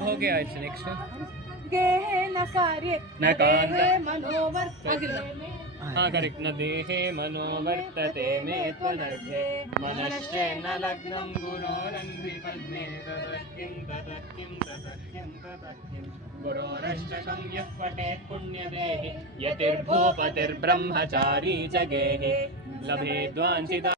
भोगे आयచ్చు नेक्स्ट गेहे न कार्ये न कान्ते मनोवर्तते हाँ करेक्ट न देहे मनोवर्तते मे त्वनर्घे मनश्चेन्न लग्नं गुरोरन्ध्रिपद्मे ततकिं गुरोरश्च संयः पठेत् पुण्यदेहि यतिर्भूपतिर्ब्रह्मचारी च गेहि लभेद्वाञ्छिता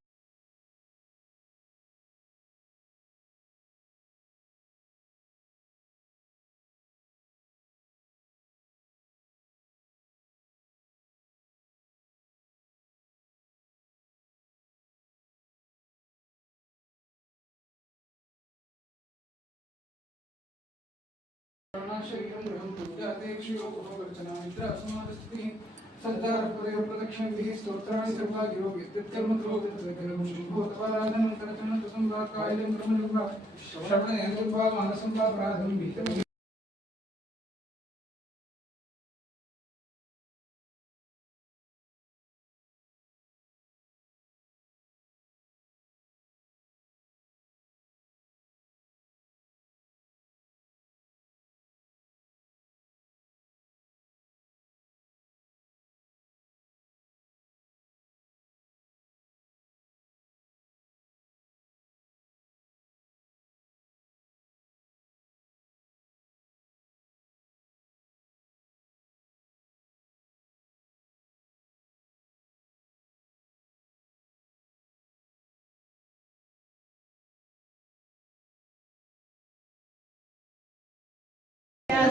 प्रदक्षिण स्तोत्राणि सर्वा गिरो विद्युत्कर्म करोति शंभोतवाराधनं करचनं संवा कायलं ब्रह्मयुग्मा श्रवण यजुर्वा मानसंवा प्राधं भीतम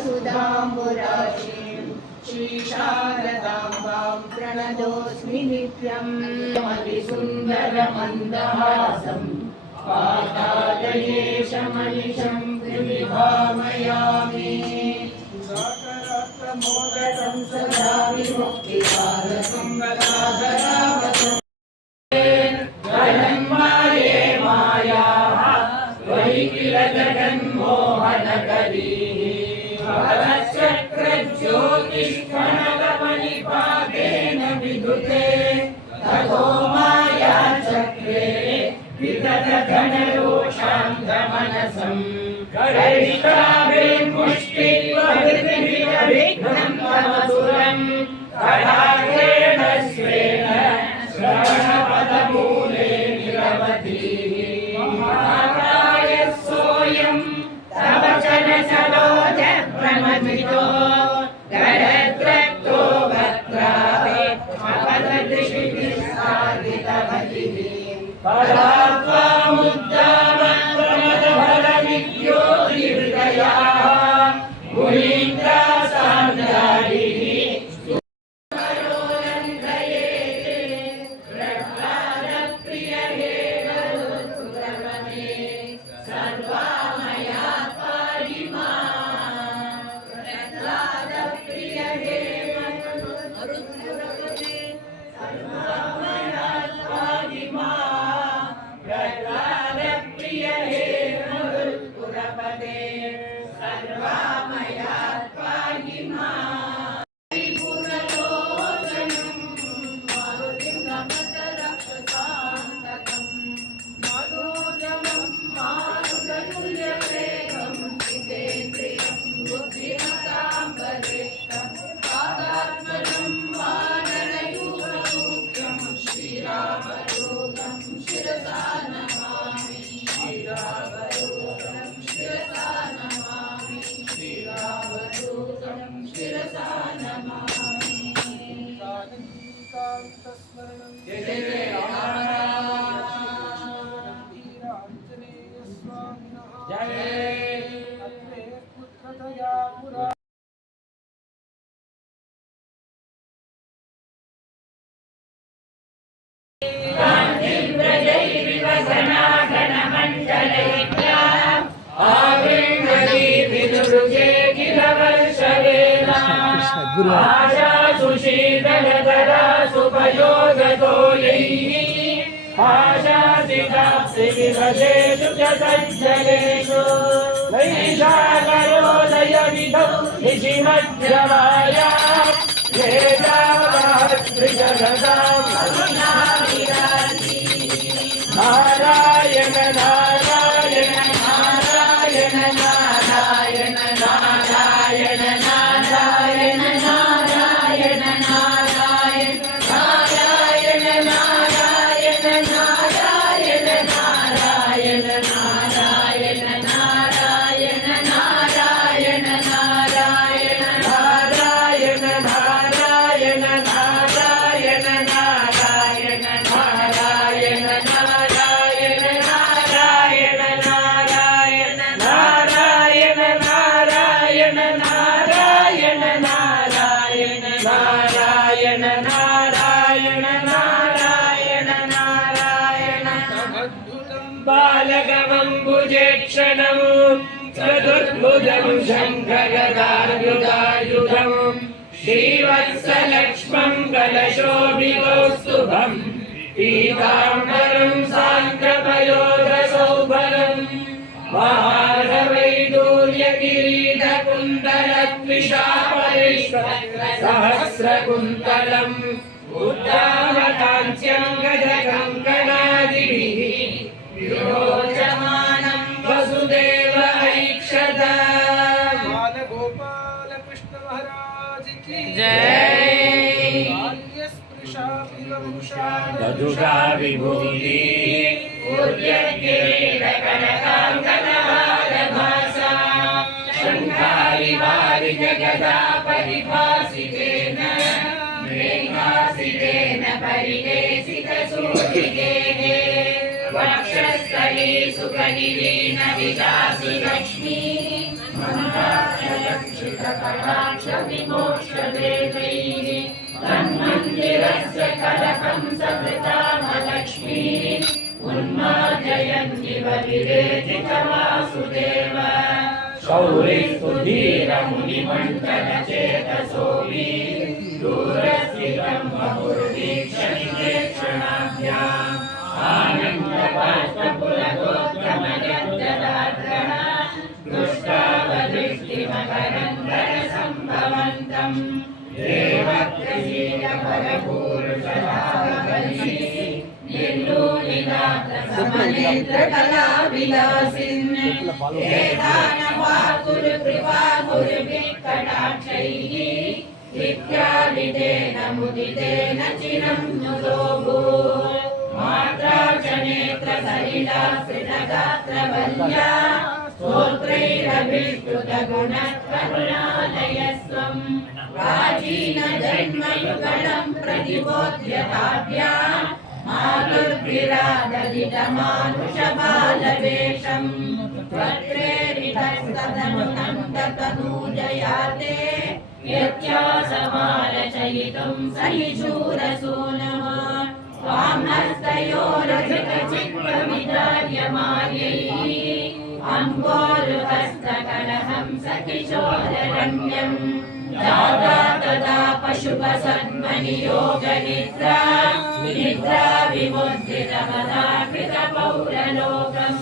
सुधाम्बुराशिं श्रीशारदाम्बां प्रणतोऽस्मि नित्यं सुन्दरमन्दहासं पादालयेशमनिशं विभावयामि मोदकं सदा विमुक्तिदायकं गदाधरावतं गणन्माये मायाः त्वयि किल जगन्मोहनकरी चक्रज्योतिष्कणकमणिपादेन विधुते ततो मायाचक्रे विगतधनरोषान्धमनसं गरिष्ठाभिर्मुष्टिर्विघ्नं तमसुरं कडाग्रेण स्वेन श्रवणपदमूले निरवधिः महाकायः सोऽयं तव चरणसरोज प्रमथितो गरद्रक्तो भद्राते अपददृशिभिस्साधितवतिः परात्वामुद्दामप्रमदफलविद्योतिहृदयाः मुनीन्द्रासान्द्राभिः सुशीतलधरा सुपयोगतो यैः आशासिताप्तिविवशेषु च सज्जनेषु नैषाकरोदयविधौ निशिमध्यमाया वेदावात्रिजगतां बालकमम्बुजेक्षणं चतुर्भुजं शङ्खगदायुधायुधं श्रीवत्सलक्ष्मं कलशोभिकौस्तुभं पीताम्बरं सान्द्रपयोधसौभगं महारवैडूर्यकिरीटकुण्डलत्विषापरिष्वक्त्रसहस्रकुन्तलम् उद्दामकाञ्च्यं गजकङ्कणादिभिः विरोचमानं वसुदेव ऐक्षत। बालगोपाल कृष्ण महाराज की जय। वधुषा विभूति उर्यकिरीटकनकाङ्कणहारभासा शङ्खारि वारि जगदा परिभासितेन मेघासितेन परिदेशितसूरिगेः वक्षस्थले सुखनिवेन विलासि लक्ष्मी मन्दाक्षलक्षितकटाक्षविमोक्षदेवैः तन्मन्दिरस्य कलकं सकृतामलक्ष्मी उन्मार्जयन्निव विवेचितवासुदेव शौरिस्तु धीरमुनिमण्डलचेतसोऽपि दूरस्थितं बहुर्वीक्षणिकेक्षणाभ्याम् आनन्दबाष्पपुलगोत्तमगद्गदार्द्रः दृष्टावदृष्टिमकरन्दरसम्भवन्तम् देवप्रसीदपरपूरुषभावबली निर्लोलिनाथसमनेत्रकलाविलासिन् एतानवाकुरुकृपाकुरुभिकटाक्षैः विद्याविदेन मुदितेन चिरं नुदोभूत् मात्राक्षनेत्रसलिलाश्रितगात्रवल्या स्तोत्रैरभिष्टुतगुणकरुणालयस्वं प्राचीनजन्मयुगलं प्रतिबोध्यताभ्याम् मातुर्भिरादधितमानुषबालवेषं त्वत्प्रेरितस्तदनुनन्दतनूजयाते यत्यासमारचयितुं सहिशूरसूनः त्वां हस्तयोरधिकचित्तविदार्यमायैः अम्बोरुहस्तकलहं सकिशोररम्यम् दादा तदा पशुपसन्मनियोगनिद्रा निद्रा विमुद्रितमदाकृतपौरलोकम्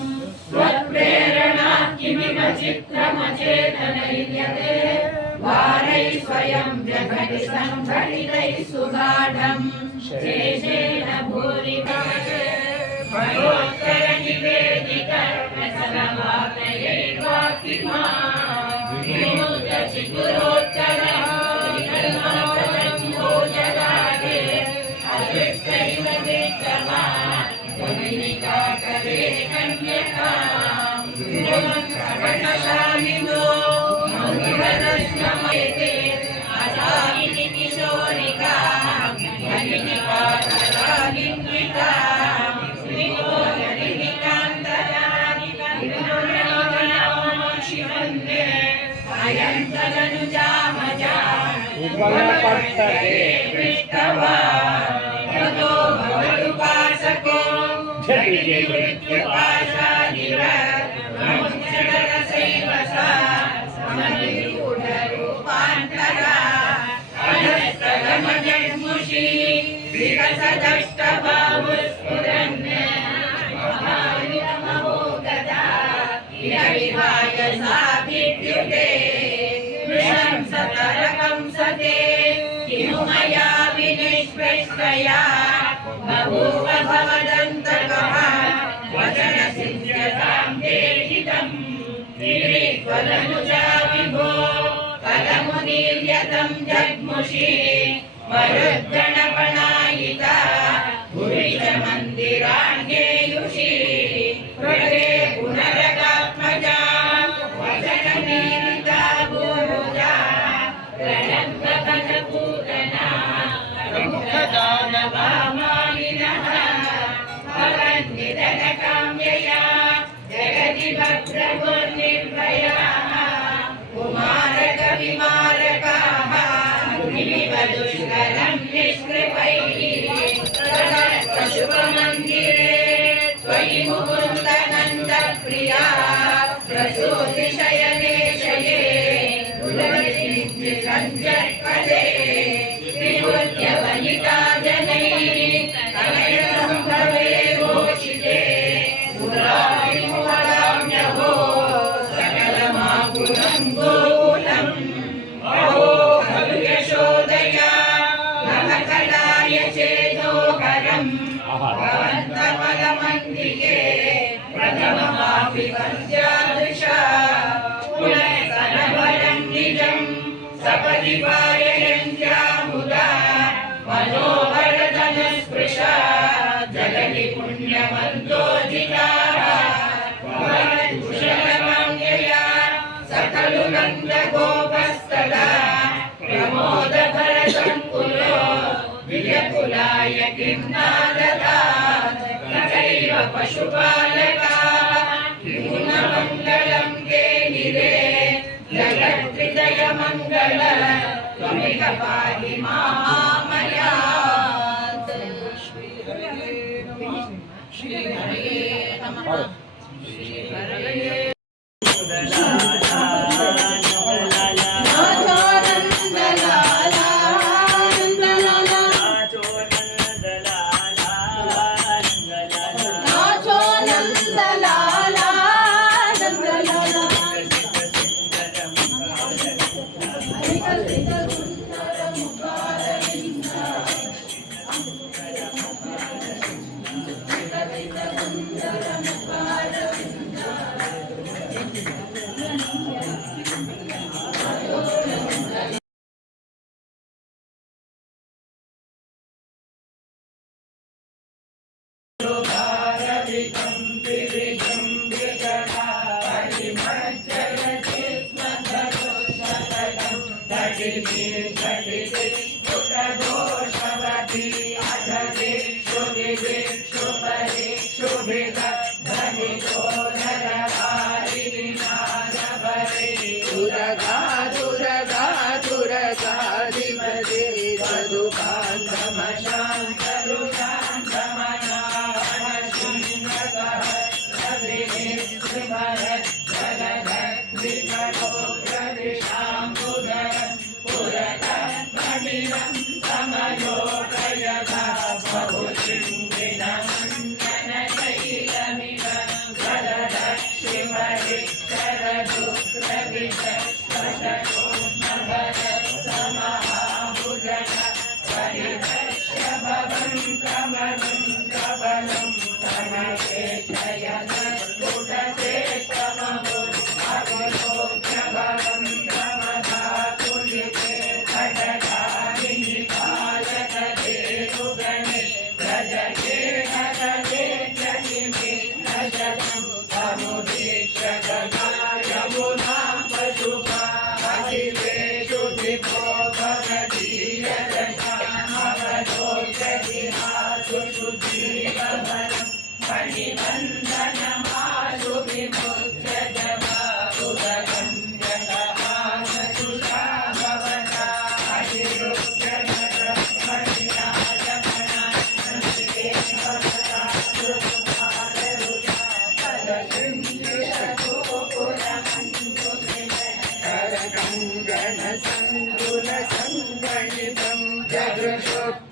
त्वत्प्रेरणात् किमिव चित्रमचेतनैर्यते वारैः स्वयं व्यघटितं घटितैः सुगाढम् शेषेण भूरिभाषे भगवत्करनिवेदितर्पसरवार्तयैर्वाक्तिमान् विमुद्रचिकुरोत्तरः विकल्माकरम्भोजरागे अदृष्टैव विक्रमान् त्वमिनिकाकरे कन्यकाम् विमुद्रकटशालिनो मन्दिरदर्शनमेते असामिति किशोरिकाम् भगिनिकाकरालिन्विताम् शिवन्दे अयं तदनुजामजान् उपलपट्टते पृष्ठवान् ततो भवदुपासको झटिति मृत्युपाशादिव प्रमुच्यतरसैव सा समनिरूढरूपान्तरा अनस्तगमजन्मुषी विकसदष्टबाहुस्फुरन् महायुतमहोगता विहाय साभिद्युते नृशंसतरकं सते किमु मया विनिष्पृष्टया बभूव भवदन्तकः वचनसिद्ध्यतां देहितम् त्रित्वदनुजा विभो कलमुदीर्यतं जग्मुषी मरुद्गणपणायिता भुवि च मन्दिराण्येयुषी दुष्करं निष्कृपैः शुभमन्दिरे त्वयि मुकुन्दनन्दप्रिया प्रसूतिशयने शये गुरुविचित्रञ्जत्पदे विमुच्यवनिता जनैः कलयसम्भवे घोषिते पुराणिमुपदाम्यहो सकलमाकुलं गोकुलम् अहो खलु यशोदया नवकलाय चेदोहरम् भवन्तमलमन्दिके प्रथममापि वन्द्यादृशा पुनस्तनवरं निजं सपदि पाययन्त्यामुदा मनोहरधनस्पृशा जगति पुण्यमन्तोजिताः भवत्कुशलमाङ्गया सकलु नन्दगोपस्तदा प्रमोदभरसङ्कुलो विजकुलाय किं नाददात् तथैव पशुपालकाः किमुनमङ्गलं ते निरे जगत्हृदयमङ्गल त्वमिह पाहि मामयात् श्रीहरये नमः श्रीहरये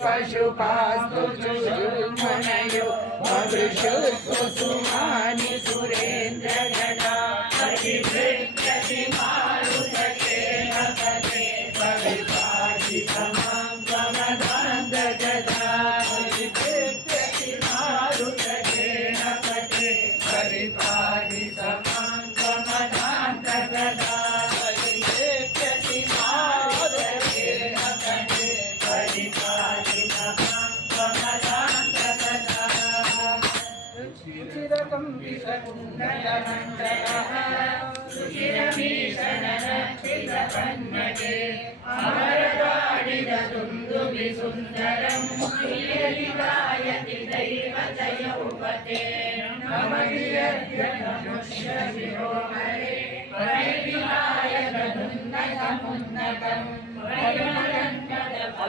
पशुपास्तु चुषुर्मनयो मधुषुर्कुसुमानि सुरेन्द्रगणा प्रतिभृत्यति मारुतकेन पते पविपाहि समां त्वमदान्तगदा प्रतिभृत्यति मारुतकेन पते पविपाहि समां त्वमदान्तगदा प्रतिभृत्यति मारुतकेन पते पविपाहि समां त्वमदान्तगदा चिरकम्बितकुण्डलमण्डलः सुचिरभीषणरक्षितपन्नगे अमरगाडिदुन्दुभिसुन्दरं श्रीहरिगायति दैवतयोपते नमगिर्यमनुष्यशिरोमणे परिविहाय तदुन्नतमुन्नतं परिमलन्नतफलप्रदं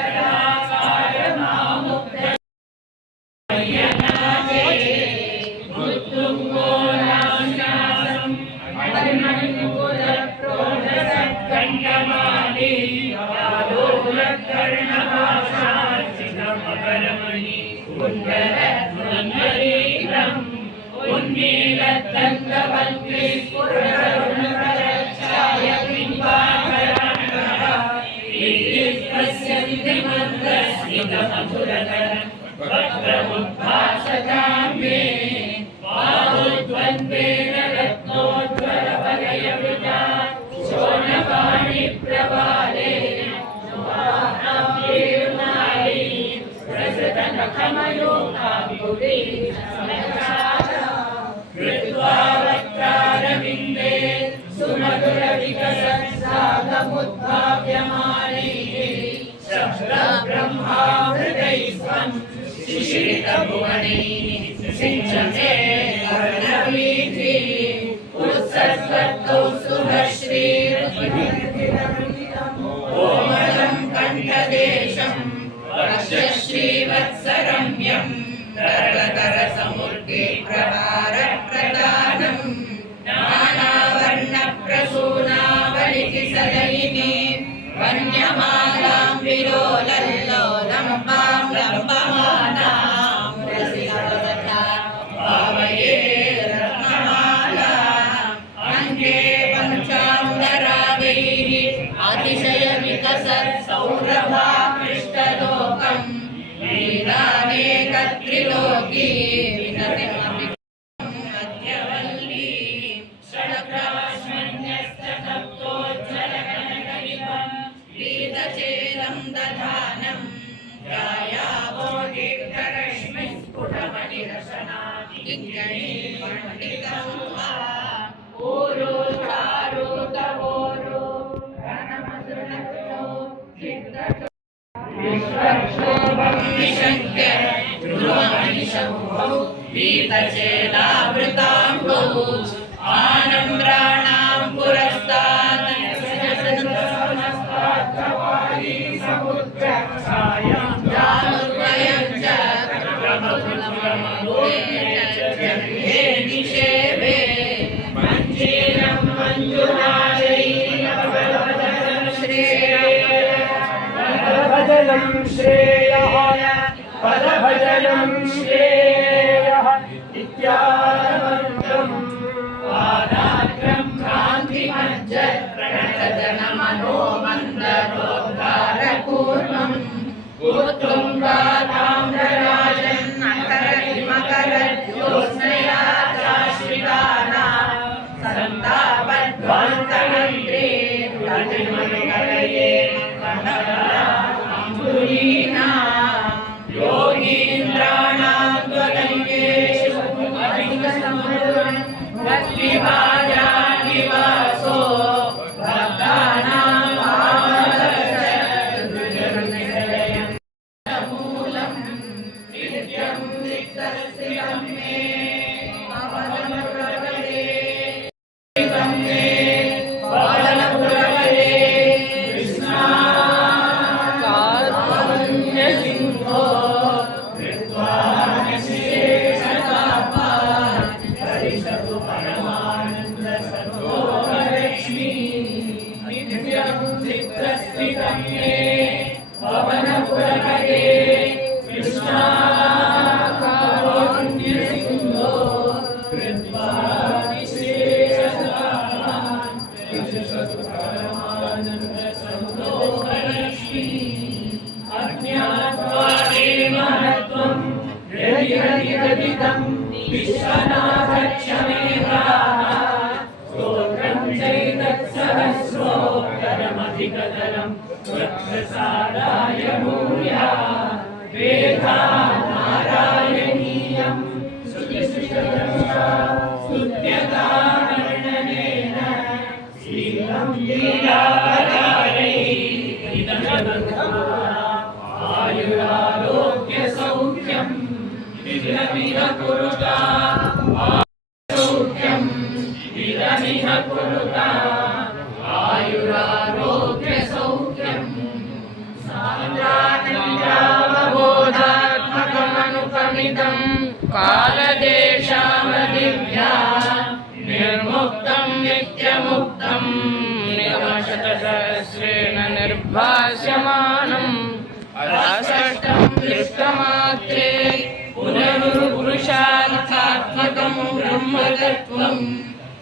कर्णपाशार्चितमकरमणि कुण्डलध्वन्वरीरम् उन्मीलत्तङ्गवल्ली स्फुरतरुणकरच्छाय बिम्बाकराङ्गः पश्यन्ति मन्दस्मितमधुरकर वक्त्रमुद्भासतां मे बाहुद्वन्द्वेन रत्नोज्ज्वलवलयवृता शोणपाणिप्रवाले प्रसृतनखमयोगाङ्गुली कृत्वा वक्त्रारविन्दे सुमधुरविकसत्सागमुद्भाव्यमानैः शब्दब्रह्मामृतैस्त्वं शिशिरितभुवनैः सिञ्चते कर्णवीथि उत्सस्वत्कौस्तुभश्रीर्कोमलं कण्ठदेशं वक्षश्रीवत्सरम्यं तरलतरसमुर्गे प्रहारप्रदानं नानावर्णप्रसूनावलिकिसदयिनी वन्यमालां विलोलल्लोलम्बां लम्बमानां रसिकवदता भावये रत्नमालाम् अङ्गे पञ्चाङ्गरागैः अतिशयविकसत्सौरभाकृष्टलोकम् वीरानेकत्रिलोकी विनतिमपि मध्यवल्ली षड्ग्रास्मन्यस्तप्तोज्ज्वलकनकलिपम् पीतचेलं दधानं ध्यायावो दीर्घरश्मिस्फुटमणिरशनादिगणी पण्डितं वा ऊरो चारुतवोरो रणमसृणक्षो चित्तचो विश्वक्षोभं विशङ्क्य ध्रुवमणिशम्भौ पीतचेलावृताम्बौ आनम्राणां पुरस्तात् जानुद्वयं च निषेवे मञ्जीरं मञ्जुनाशैः पदभजनं श्रेयः पदभजनं श्रेयः इत्यानन्दम् पादाग्रं क्रान्तिमज्जत्प्रणतजनमनोमन्दरोद्गारपूर्णम् उत्तुङ्गाताम्रराजन्नकरहिमकरज्योत्स्नया चाश्रितानां सन्तापध्वान्तमन्त्रे प्रतिमनुकरये कण्डलाम्बुलीनां योगीन्द्राणां त्वदङ्गेषु अधिकसमृद्धं भक्तिभाजानिवासो भक्तानां मूलं नित्यं सिद्धस्थितं मे पवनपुरवरे पवनपुरवरे कृष्णा कारुण्यसिन्धो कृत्वा पवनपुरवरे कृष्णा कारुण्यसिन्धो कृत्वा विशेषसुपरमानन्दसन्दोहलक्ष्मी अज्ञात्वा ते महत्त्वं हृदिहरिगदितं विश्वनाथक्षमेधाः स्तोत्रं चैतत्सहस्रोत्तरमधिकतरं त्वत्प्रसादाय भूया वेदा नारायणीयं स्तुत्यतावर्णनेन शीलं लीलाधारै आयुरारोग्यसौख्यं विरमिह कुरुता सौख्यं विरमिह कुरुता आयुरारोग्यसौख्यं सान्द्रानन्दावबोधात्मकमनुपमितं कालदेशावधिभ्या निर्मुक्तं नित्यमुक्तं निगमशतसहस्रेण निर्भास्यमानम् शास्त्रे पुनरुपुरुषार्थात्मकं ब्रह्मतत्त्वं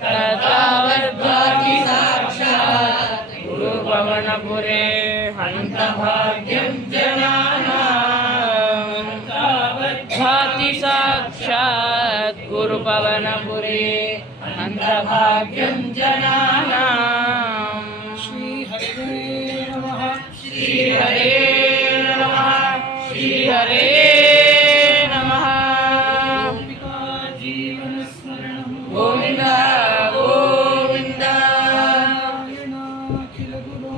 तथावद्भाति साक्षात् गुरुभवनपुरे हन्तभाग्यं जनानां भाति साक्षात् गुरुभवनपुरे हन्तभाग्यं जनानां श्रीहरे नमः श्रीहरे नमः श्रीहरे नमः जीवनस्मरणं गोविन्द गोविन्द नारायणाखिलगुरो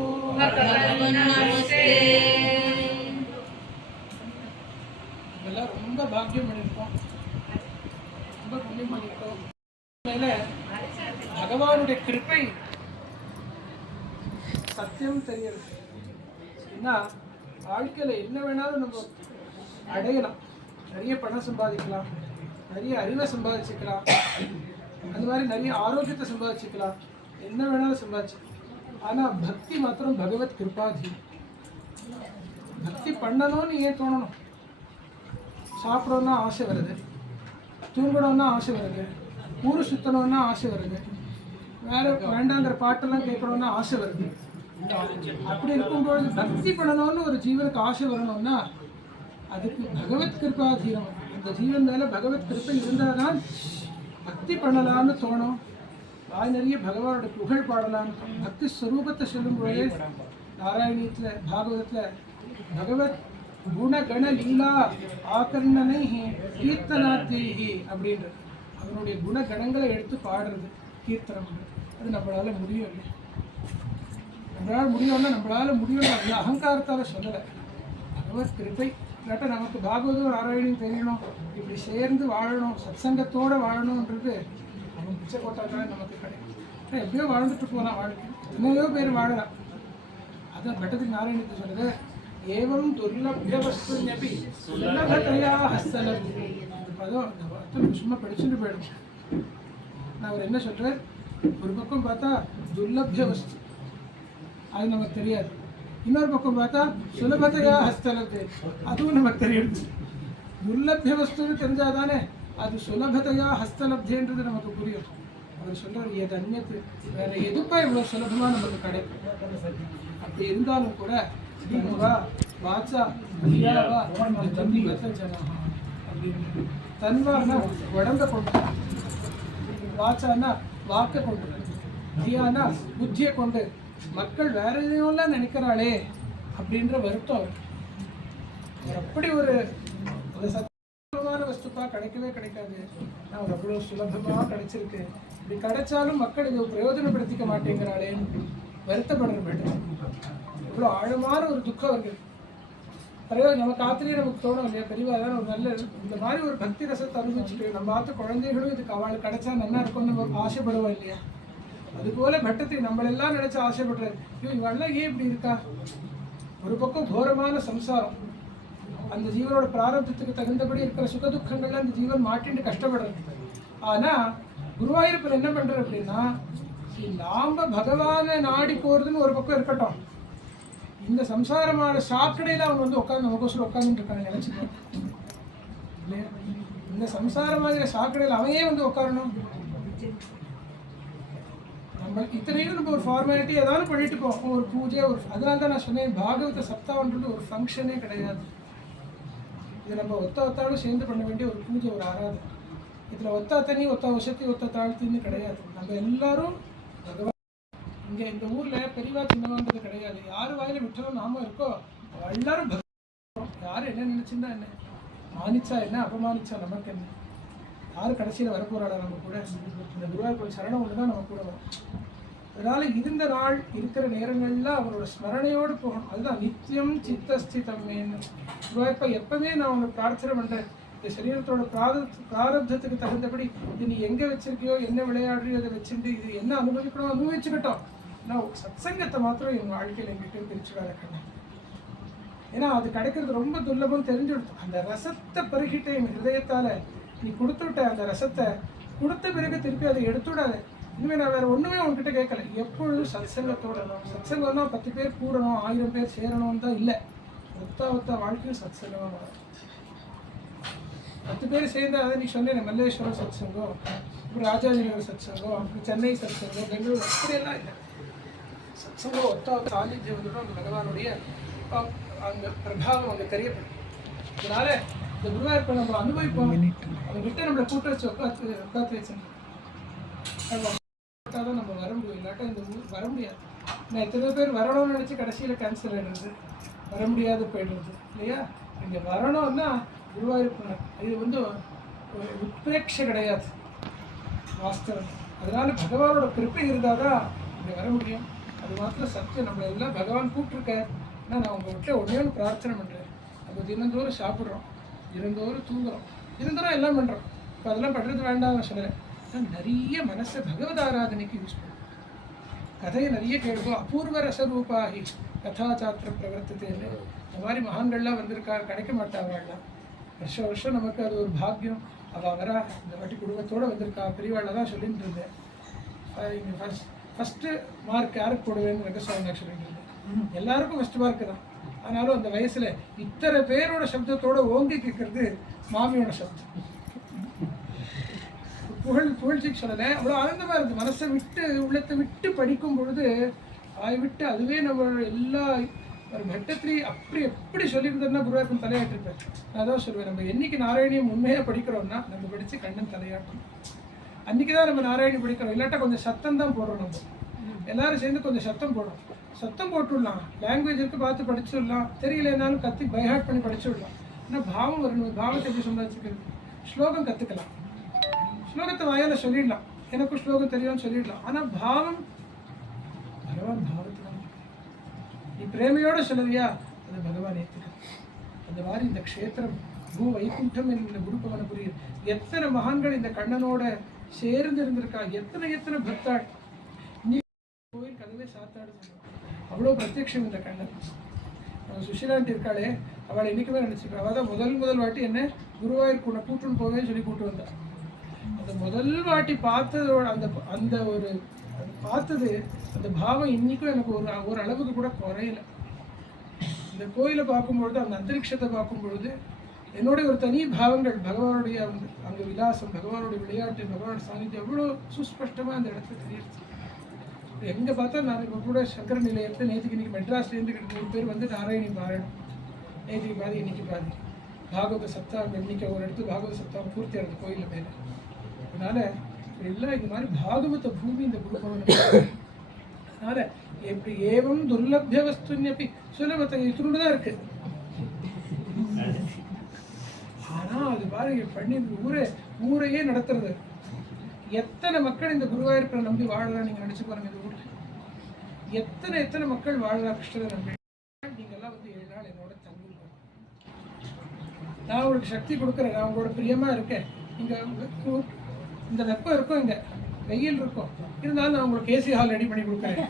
नमस्ते இதெல்லாம் ரொம்ப பாக்கியம் பண்ணியிருக்கோம், ரொம்ப புண்ணியம் பண்ணியிருக்கோம். அதனால பகவானுடைய கிருப்பை சத்தியம் தெரியுது. ஏன்னா வாழ்க்கையில் என்ன வேணாலும் நம்ம அடையலாம். நிறைய பணம் சம்பாதிக்கலாம், நிறைய அறிவை சம்பாதிச்சுக்கலாம், அந்த மாதிரி நிறைய ஆரோக்கியத்தை சம்பாதிச்சுக்கலாம், என்ன வேணாலும் சம்பாதிச்சுக்கலாம். ஆனால் பக்தி மாத்திரம் பகவத் கிருபாதி. பக்தி பண்ணணும்னு ஏன் தோணணும்? சாப்பிடணும்னா ஆசை வருது, தூங்கணும்னா ஆசை வருது, ஊர் சுற்றணும்னா ஆசை வருது, வேற வேண்டாங்கிற பாட்டெல்லாம் கேட்கணும்னா ஆசை வருது. அப்படி இருக்கும்பொழுது பக்தி பண்ணணும்னு ஒரு ஜீவனுக்கு ஆசை வரணும்னா அதுக்கு பகவத் கிருபாதீனம். அந்த ஜீவன் மேலே பகவத் கிருப்பை இருந்தால் தான் பக்தி பண்ணலாம்னு தோணும். வாய் நிறைய பகவானோட புகழ் பாடலான்னு தோணும். பக்தி ஸ்வரூபத்தை சொல்லும் பொழுதே நாராயணீயத்தில் பாகவதத்தில் பகவத் குணகண லீலா ஆகர்ணனை கீர்த்தனாத்தேகி அப்படின்றது. அதனுடைய குணகணங்களை எடுத்து பாடுறது கீர்த்தனம். அது நம்மளால முடியும் இல்லை, நம்மளால் முடியும்னா நம்மளால முடியும். அந்த அகங்காரத்தால் சொல்லலை, பகவத் கிருப்பை. இல்லாட்டா நமக்கு பாகவதம் நாராயணியும் தெரியணும், இப்படி சேர்ந்து வாழணும், சத்சங்கத்தோடு வாழணுன்றது நம்ம பிச்சை போட்டால் நமக்கு கிடைக்கும். எப்படியோ வாழ்ந்துட்டு போகலாம், வாழ்க்கை எத்தனையோ பேர் வாழலாம். அதான் பட்டத்துக்கு நாராயணத்தை சொல்லுது, ஏவம் துர்லபிய வஸ்துன்யபி சுலபதயா ஹஸ்தலப்தி. இந்த பதம் இந்த வார்த்தை சும்மா படிச்சுட்டு போயிடும். நான் அவர் என்ன சொல்கிறார், ஒரு பக்கம் பார்த்தா துர்லபிய வஸ்து, அது நமக்கு தெரியாது. இன்னொரு பக்கம் பார்த்தா சுலபதையா ஹஸ்தலப்தி, அதுவும் நமக்கு தெரியும். துர்லபிய வஸ்துன்னு தெரிஞ்சால் தானே அது சுலபதையா ஹஸ்தலப்தின்றது நமக்கு புரியும். அவர் சொல்கிறார், எது அந்நியத்து வேறு எதுப்பா இவ்வளோ சுலபமாக நமக்கு கிடைக்கும். அப்படி இருந்தாலும் கூட தன்வா வாச்சா கிரியாவா தம்பி ஜனா அப்படின்னு. தன்வான்னா உடம்பை கொண்டு, வாச்சானா வாக்கை கொண்டு, கிரியானா புத்தியை கொண்டு மக்கள் வேற எதையோலாம் நினைக்கிறாளே அப்படின்ற வருத்தம். அப்படி ஒரு சத்தமான வஸ்துப்பா கிடைக்கவே கிடைக்காது. நான் ஒரு அவ்வளோ சுலபமாக கிடைச்சிருக்கு, இப்படி கிடைச்சாலும் மக்கள் இதை பிரயோஜனப்படுத்திக்க மாட்டேங்கிறாளேன்னு வருத்தப்படுற பெட்டர். இவ்வளோ ஆழமான ஒரு துக்கம் இருக்குது. நமக்கு ஆத்திரியே நமக்கு தோணும் இல்லையா, பெரியவா தான் ஒரு நல்ல இந்த மாதிரி ஒரு பக்தி ரசத்தை அனுபவிச்சுட்டு நம்ம ஆற்ற குழந்தைகளும் இதுக்கு அவளுக்கு கிடைச்சா நல்லா இருக்கும் நம்ம ஆசைப்படுவோம் இல்லையா. அதுபோல பட்டத்தை நம்மளெல்லாம் நினைச்சு ஆசைப்படுறாரு. ஐயோ இவெல்லாம் ஏன் இப்படி இருக்கா? ஒரு பக்கம் கோரமான சம்சாரம், அந்த ஜீவனோட பிராரப்தத்துக்கு தகுந்தபடி இருக்கிற சுகதுக்கங்கள்ல அந்த ஜீவன் மாட்டிட்டு கஷ்டப்படுறது. ஆனால் குருவாயூரப்பன் என்ன பண்ணுறாரு அப்படின்னா, நாம் பகவானை நாடி போகிறதுன்னு ஒரு பக்கம் இருக்கட்டும், இந்த சம்சாரமான சாக்கடையில் அவன் வந்து உட்காந்து நமக்கோசரம் உட்காந்துட்டு இருக்காங்க நினச்சிக்கணும் இல்லையா. இந்த சம்சாரமாகிற சாக்கடையில் அவனே வந்து உட்காரணும். நம்ம இத்தனையும் நம்ம ஒரு ஃபார்மாலிட்டி ஏதாவது பண்ணிட்டு போவோம், ஒரு பூஜை ஒரு. அதனால தான் நான் சொன்னேன், பாகவத சப்தாவன்றது ஒரு ஃபங்க்ஷனே கிடையாது. இது நம்ம ஒத்தாலும் சேர்ந்து பண்ண வேண்டிய ஒரு பூஜை, ஒரு ஆராதனை. இதில் ஒத்தா தனி ஒத்தா வசதி ஒத்தா தாழ்த்தின்னு கிடையாது. நம்ம எல்லாரும் பகவான் இங்கே இந்த ஊரில் பெரியவா சின்னவான்றது கிடையாது. யார் வாயில விட்டோம் நாம இருக்கோ எல்லாரும் பகவான். யார் என்ன நினைச்சிருந்தா என்ன, மானிச்சா என்ன, அபமானிச்சா நமக்கு என்ன, யார் கடைசியில் வரப்போறாடா நம்ம கூட. இந்த குருவாயூர் சரணம் ஒன்று தான் நம்ம கூட வரும். அதனால இருந்த நாள் இருக்கிற நேரங்கள்ல அவரோட ஸ்மரணையோடு போகணும். அதுதான் நித்தியம் சித்தஸ்திதம்மேன்னு. குருவாயூர் எப்பவுமே நான் உனக்கு பிரார்த்தனை பண்றேன், இந்த சரீரத்தோட பிராரப்தத்துக்கு தகுந்தபடி இது நீ எங்கே வச்சிருக்கியோ, என்ன விளையாடுறியோ அதை வச்சுட்டு இது என்ன அனுபவிக்கணும் அனுபவிச்சுக்கிட்டோம். நான் சத்சங்கத்தை மாத்திரம் என் வாழ்க்கையில் எங்கிட்ட பிரிச்சுடாத கண்ணேன். ஏன்னா அது கிடைக்கிறது ரொம்ப துர்லபம் தெரிஞ்சுடுத்து. அந்த ரசத்தை பருகிட்ட என் ஹிருதயத்தால் நீ கொடுத்துவிட்ட, அந்த ரசத்தை கொடுத்த பிறகு திருப்பி அதை எடுத்துவிடாது. இனிமேல் நான் வேறு ஒன்றுமே உங்ககிட்ட கேட்கல. எப்பொழுதும் சத்சங்கத்தோட. சத்சங்கம்னா 10 பேர் கூடணும், 1000 பேர் சேரணும்னு தான் இல்லை. ஒத்தா வாழ்க்கையும் சத்சங்கமாக வரும். 10 பேர் சேர்ந்து அதை நீ சொன்னேன் மல்லேஸ்வரம் சத் சங்கம், அப்புறம் ராஜாஜிநகர் சத் சங்கம், அப்புறம் சென்னை சத் சங்கம், பெங்களூர் அப்படியெல்லாம் இல்லை. சத் சங்கம் ஒத்த சாநித்தியம் வந்துடும் அந்த பகவானுடைய அந்த பிரபாவம் அங்கே தெரியப்படும். அதனால இந்த குருவாயூரப்பை நம்ம அனுபவிப்போம். அவங்ககிட்ட நம்மளை கூட்ட வச்சு உட்காந்து வச்சுருந்தோம் தான் நம்ம வர முடியும், இல்லாட்டா இந்த ஊர் வர முடியாது. நான் எத்தனை பேர் வரணும்னு நினச்சி கடைசியில் கேன்சல் ஆகிடுறது, வர முடியாது போயிடுறது இல்லையா. இங்கே வரணும்னா குருவாயூரப்பன் இது வந்து ஒரு உத்பிரேட்சை கிடையாது, வாஸ்தவம். அதனால பகவானோட கிருப்பை இருந்தால் தான் இங்கே வர முடியும். அது மாத்திரம் சத்தியம். நம்மளை எல்லாம் பகவான் கூப்பிட்டுருக்கார். ஆனால் நான் உங்கள் வீட்டில் ஒன்றே ஒன்று பிரார்த்தனை பண்ணுறேன். நம்ம தினந்தோறும் சாப்பிட்றோம், தினந்தோறும் தூங்குறோம், தினந்தோறும் எல்லாம் பண்ணுறோம். இப்போ அதெல்லாம் பண்ணுறது வேண்டாம்னு சொல்கிறேன். ஆனால் நிறைய மனசை பகவத் ஆராதனைக்கு யூஸ் பண்ணும். கதையை நிறைய கேட்போம். அபூர்வ ரசரூபாகி கதாச்சாத்திர பிரவர்த்தத்தைன்னு இந்த மாதிரி மகான்கள்லாம் வந்திருக்காரு, கிடைக்க மாட்டாங்கலாம். வருஷம் வருஷம் நமக்கு அது ஒரு பாக்கியம். அவள் வரா, இந்த வாட்டி குடும்பத்தோடு வந்திருக்கா. பெரியவாளில் தான் சொல்லிட்டு இருந்தேன். இங்கே ஃபஸ்ட்டு மார்க் யாருக்கு போடுவேன்னு ரகசியம் சொல்லிட்டு இருந்தேன். எல்லாருக்கும் ஃபஸ்ட்டு மார்க்கு தான். ஆனாலும் அந்த வயசில் இத்தனை பேரோட சப்தத்தோடு ஓங்கி கேட்கறது மாமியோட சப்தம். புகழ்ச்சிக்கு சொல்லலை, அவ்வளோ ஆனந்தமாக இருக்குது. மனசை விட்டு உள்ளத்தை விட்டு படிக்கும் பொழுது ஆய் விட்டு அதுவே நம்ம எல்லா ஒரு கட்டத்திலையும் அப்படி எப்படி சொல்லியிருந்தோம்னா குருவாயூரப்பன் தலையாட்டிருப்பேன். நான் தான் சொல்லுவேன், நம்ம என்னைக்கு நாராயணியம் உண்மையாக படிக்கிறோம்னா நம்ம படித்து கண்ணன் தலையாட்டணும். அன்றைக்கி தான் நம்ம நாராயணி படிக்கிறோம். இல்லாட்டா கொஞ்சம் சத்தம் தான் போடுறோம். நம்ம எல்லோரும் சேர்ந்து கொஞ்சம் சத்தம் போடுறோம். சத்தம் போட்டுடலாம், லாங்குவேஜ் இருக்குது பார்த்து படிச்சுடலாம், தெரியலனாலும் கத்தி பைஹார்ட் பண்ணி படிச்சுடலாம். ஆனால் பாவம் வரணும். பாவத்தை எப்படி சம்பாதிச்சுக்கிறது? ஸ்லோகம் கற்றுக்கலாம், ஸ்லோகத்தை வாயால் சொல்லிடலாம், எனக்கும் ஸ்லோகம் தெரியும்னு சொல்லிடலாம். ஆனால் பாவம் பகவான் பாவத்தை தான். நீ பிரேமையோடு சொல்லுறியா, அது பகவான் ஏற்றுக்க. அந்த மாதிரி இந்த க்ஷேத்திரம் பூ வைகுண்டம் என்கிற குருபவன புரியுது. எத்தனை மகான்கள் இந்த கண்ணனோட சேர்ந்து இருந்திருக்கா, எத்தனை பக்தாள். நீ கோயில் கதவே சாத்தாடு சொல்லுவாங்க, அவ்வளோ பிரத்யக்ஷம் இந்த கண்ணன். சுஷிலாண்டி இருக்காளே, அவளை என்றைக்குமே நினச்சிருக்கா. அவள் தான் முதல் வாட்டி என்ன குருவாயூர் கூட கூட்டுன்னு போவேன்னு சொல்லி கூட்டு வந்தாள். அந்த முதல் வாட்டி பார்த்ததோட அந்த ஒரு பார்த்தது அந்த பாவம் இன்றைக்கும் எனக்கு ஒரு அளவுக்கு கூட குறையல. இந்த கோயிலை பார்க்கும்பொழுது, அந்த அந்தரிக்ஷத்தை பார்க்கும்பொழுது என்னுடைய ஒரு தனி பாவங்கள், பகவானுடைய அங்கே விலாசம், பகவானுடைய விளையாட்டு, பகவானுடைய சாநித்தியம் அவ்வளோ சுஸ்பஷ்டமாக அந்த இடத்துல தெரியுது. எங்கே பார்த்தா நான் இப்போ கூட சங்கர நிலையத்தை நேற்றுக்கு இன்றைக்கி மெட்ராஸ்லேருந்து 3 பேர் வந்து நாராயணி பாராயணம், நேற்றுக்கு பாதி இன்னைக்கு பாதி பாகவத சப்தாகம். இன்னைக்கு ஒரு இடத்துல பாகவத சப்தாகம் பூர்த்தி ஆகுது கோயிலில் மேலே. அதனால் எல்லாம் இந்த மாதிரி பாகவத பூமி இந்த குருபவனம். அதனால் எப்படி ஏவம் துர்லபிய வஸ்துன்யப்பி சுலபத்தை இதுண்டு தான் இருக்குது. ஆனால் அது பாருங்க பண்ணி ஊரையே நடத்துறது. எத்தனை மக்கள் இந்த குருவாயூரப்பனை நம்பி வாழலாம் நீங்கள் நினச்சி பாருங்க. இந்த ஊரில் எத்தனை மக்கள் வாழலாம் கிருஷ்ணரை நம்பி. நீங்கள்லாம் வந்து 7 நாள் என்னோட தங்குங்க, நான் உங்களுக்கு சக்தி கொடுக்குறேன், நான் உங்களோட பிரியமாக இருக்கேன். இங்கே இந்த வெப்பம் இருக்கும், இங்கே வெயில் இருக்கும், இருந்தாலும் நான் உங்களுக்கு ஏசி ஹால் ரெடி பண்ணி கொடுக்குறேன்.